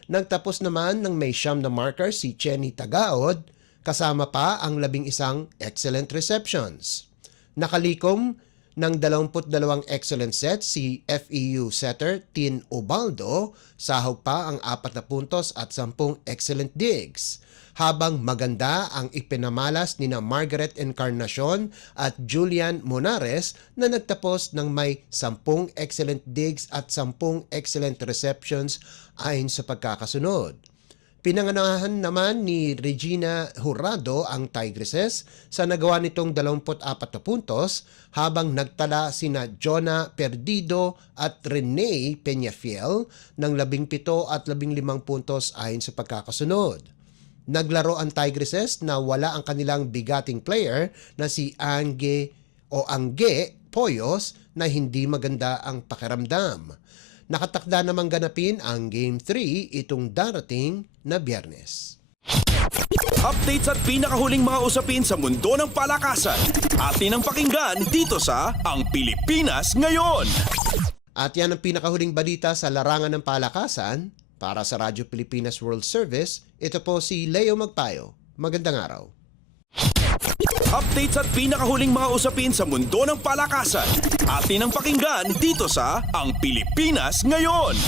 Nagtapos naman ng may 9 na marker si Chenny Tagaod kasama pa ang 11 excellent receptions. Nakalikom ng 22 excellent sets si FEU setter Tin Ubaldo, sahog pa ang 4 na puntos at 10 excellent digs. Habang maganda ang ipinamalas nina Margaret Encarnacion at Julian Monares na nagtapos ng may 10 excellent digs at 10 excellent receptions ayon sa pagkakasunod. Pinanganahan naman ni Regina Jurado ang Tigresses sa nagawa nitong 24 na puntos habang nagtala sina Jonah Perdido at Rene Peñafiel ng 17 at 15 puntos ayon sa pagkakasunod. Naglaro ang Tigresses na wala ang kanilang bigating player na si Angge Poyos na hindi maganda ang pakiramdam. Nakatakda namang ganapin ang Game 3 itong darating na Biyernes. Updates at pinakahuling mga usapin sa mundo ng palakasan. Atin ang pakinggan dito sa Ang Pilipinas Ngayon. At yan ang pinakahuling balita sa larangan ng palakasan. Para sa Radyo Pilipinas World Service, ito po si Leo Magpayo. Magandang araw. Updates at pinakahuling mga usapin sa mundo ng palakasan. Atin ang pakinggan dito sa Ang Pilipinas Ngayon.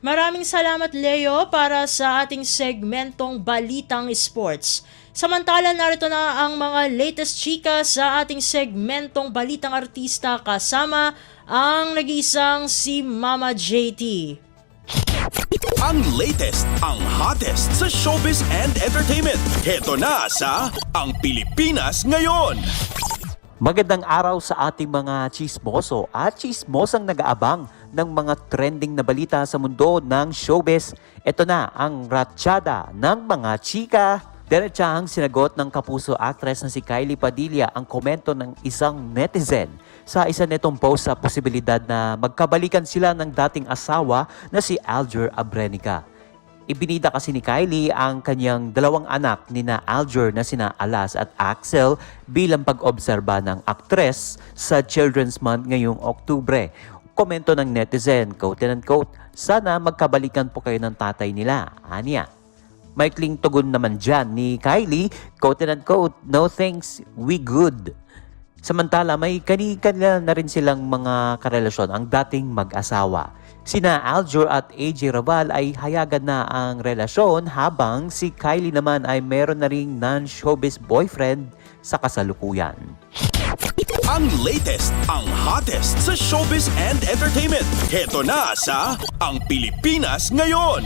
Maraming salamat Leo para sa ating segmentong Balitang Sports. Samantala narito na ang mga latest chika sa ating segmentong Balitang Artista kasama ang nag-iisang si Mama JT. Ang latest, ang hottest sa showbiz and entertainment. Heto na sa Ang Pilipinas Ngayon. Magandang araw sa ating mga chismoso at chismosang nag-aabang ng mga trending na balita sa mundo ng showbiz. Ito na ang ratsyada ng mga chika. Diretsahang sinagot ng kapuso actress na si Kylie Padilla ang komento ng isang netizen sa isa nitong post sa posibilidad na magkabalikan sila ng dating asawa na si Alger Abrenica. Ibinida kasi ni Kylie ang kanyang dalawang anak nina Alger na sina Alas at Axel bilang pag-obserba ng aktres sa Children's Month ngayong Oktubre. Komento ng netizen, quote and unquote, sana magkabalikan po kayo ng tatay nila, anya. Maikling tugon naman dyan ni Kylie, quote and unquote, no thanks, we good. Samantala, may kani-kanila na rin silang mga karelasyon ang dating mag-asawa. Sina Alger at AJ Raval ay hayagan na ang relasyon habang si Kylie naman ay meron na ring non-showbiz boyfriend sa kasalukuyan. Ang latest, ang hottest sa showbiz and entertainment. Heto na sa Ang Pilipinas Ngayon.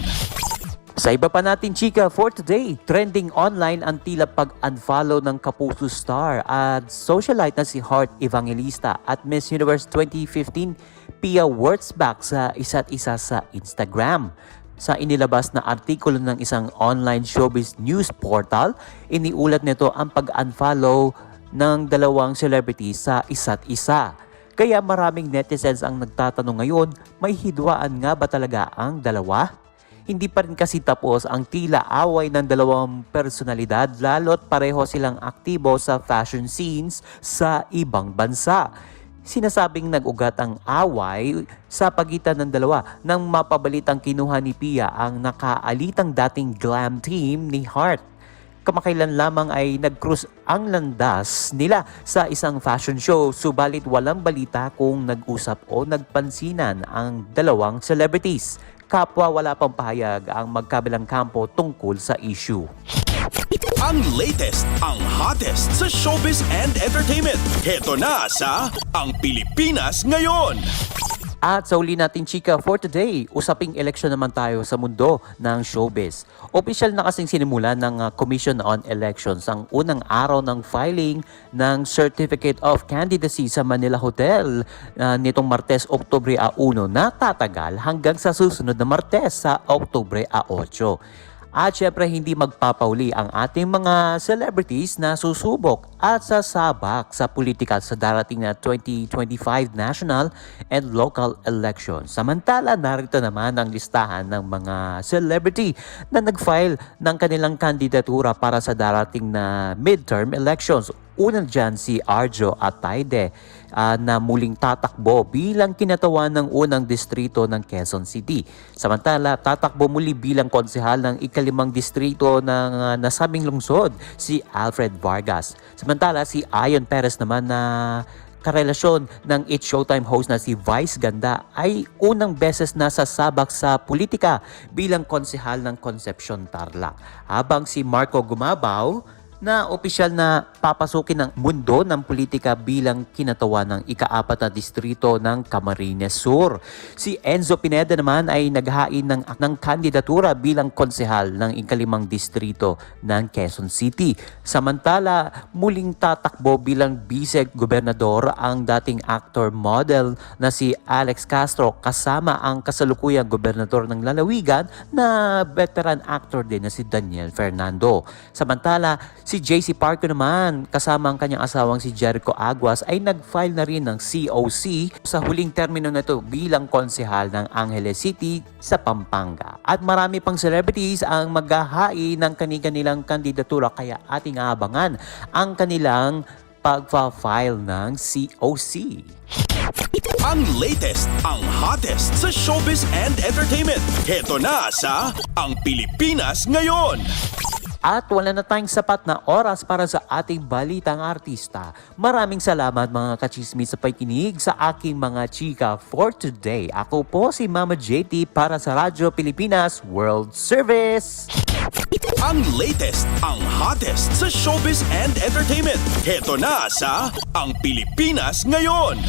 Sa iba pa natin chika for today, trending online ang tila pag-unfollow ng Kapuso star at socialite na si Heart Evangelista at Miss Universe 2015 Pia Wurtzbach sa isa't isa sa Instagram. Sa inilabas na artikulo ng isang online showbiz news portal, iniulat nito ang pag-unfollow ng dalawang celebrities sa isa't isa. Kaya maraming netizens ang nagtatanong ngayon, may hidwaan nga ba talaga ang dalawa? Hindi pa rin kasi tapos ang tila away ng dalawang personalidad lalo't pareho silang aktibo sa fashion scenes sa ibang bansa. Sinasabing nag-ugat ang away sa pagitan ng dalawa nang mapabalitang kinuha ni Pia ang nakaalitang dating glam team ni Heart. Kamakailan lamang ay nag-cruise ang landas nila sa isang fashion show, subalit walang balita kung nag-usap o nagpansinan ang dalawang celebrities. Kapwa wala pang pahayag ang magkabilang kampo tungkol sa issue. Ang latest, ang hottest sa showbiz and entertainment. Heto na sa Ang Pilipinas Ngayon. At sa uli natin chika for today, usaping eleksyon naman tayo sa mundo ng showbiz. Opisyal na kasing sinimulan ng Commission on Elections ang unang araw ng filing ng Certificate of Candidacy sa Manila Hotel nitong Martes, Oktubre 1 na tatagal hanggang sa susunod na Martes sa Oktubre 8. At syempre hindi magpapauli ang ating mga celebrities na susubok at sasabak sa politika sa darating na 2025 national and local elections. Samantala, narito naman ang listahan ng mga celebrity na nag-file ng kanilang kandidatura para sa darating na midterm elections. Unang dyan si Arjo Atayde na muling tatakbo bilang kinatawan ng unang distrito ng Quezon City. Samantala, tatakbo muli bilang konsehal ng ikalimang distrito ng nasabing lungsod si Alfred Vargas. Samantala, si Ayon Perez naman na karelasyon ng It's Showtime host na si Vice Ganda ay unang beses na sasabak sa politika bilang konsehal ng Concepcion Tarlac. Habang si Marco Gumabaw na opisyal na papasukin ng mundo ng politika bilang kinatawan ng ika-4 na distrito ng Camarines Sur. Si Enzo Pineda naman ay naghain ng kandidatura bilang konsehal ng ika-5 distrito ng Quezon City. Samantala, muling tatakbo bilang vice-gobernador ang dating actor model na si Alex Castro kasama ang kasalukuyang gobernador ng Lalawigan na veteran actor din na si Daniel Fernando. Samantala, si JC Parco naman kasama ang kanyang asawang si Jericho Aguas ay nag-file na rin ng COC sa huling termino na ito bilang konsehal ng Angeles City sa Pampanga. At marami pang celebrities ang maghahain ng kanilang kandidatura kaya ating aabangan ang kanilang pagpa-file ng COC. Ang latest, ang hottest sa showbiz and entertainment. Heto na sa Ang Pilipinas Ngayon. At wala na tayong sapat na oras para sa ating balitang artista. Maraming salamat mga kachismis sa pakikinig sa aking mga chika for today. Ako po si Mama JT para sa Radyo Pilipinas World Service. Ang latest, ang hottest sa showbiz and entertainment. Heto na sa Ang Pilipinas Ngayon.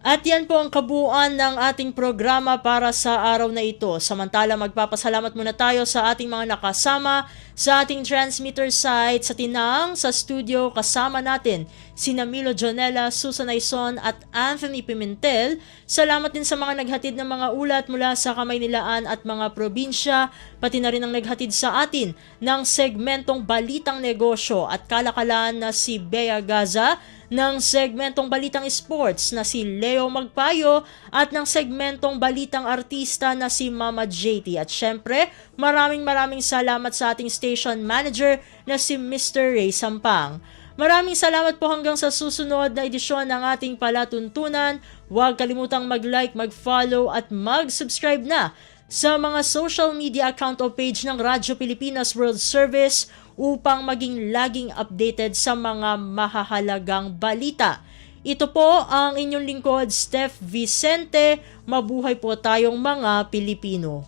At yan po ang kabuuan ng ating programa para sa araw na ito. Samantala, magpapasalamat muna tayo sa ating mga nakasama sa ating transmitter site sa Tinang, sa studio kasama natin sina Milo Jonella, Susan Aison at Anthony Pimentel. Salamat din sa mga naghatid ng mga ulat mula sa Kamaynilaan at mga probinsya, pati na rin ang naghatid sa atin ng segmentong Balitang Negosyo at Kalakalan na si Bea Gaza, ng segmentong Balitang Sports na si Leo Magpayo at ng segmentong Balitang Artista na si Mama JT. At syempre, maraming salamat sa ating station manager na si Mr. Ray Sampang. Maraming salamat po hanggang sa susunod na edisyon ng ating palatuntunan. Huwag kalimutang mag-like, mag-follow at mag-subscribe na sa mga social media account o page ng Radyo Pilipinas World Service upang maging laging updated sa mga mahahalagang balita. Ito po ang inyong lingkod, Steph Vicente. Mabuhay po tayong mga Pilipino.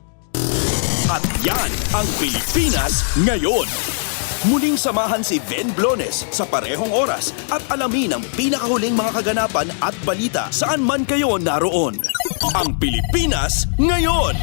At yan ang Pilipinas Ngayon. Muling samahan si Ben Blones sa parehong oras at alamin ang pinakahuling mga kaganapan at balita saan man kayo naroon. Ang Pilipinas Ngayon.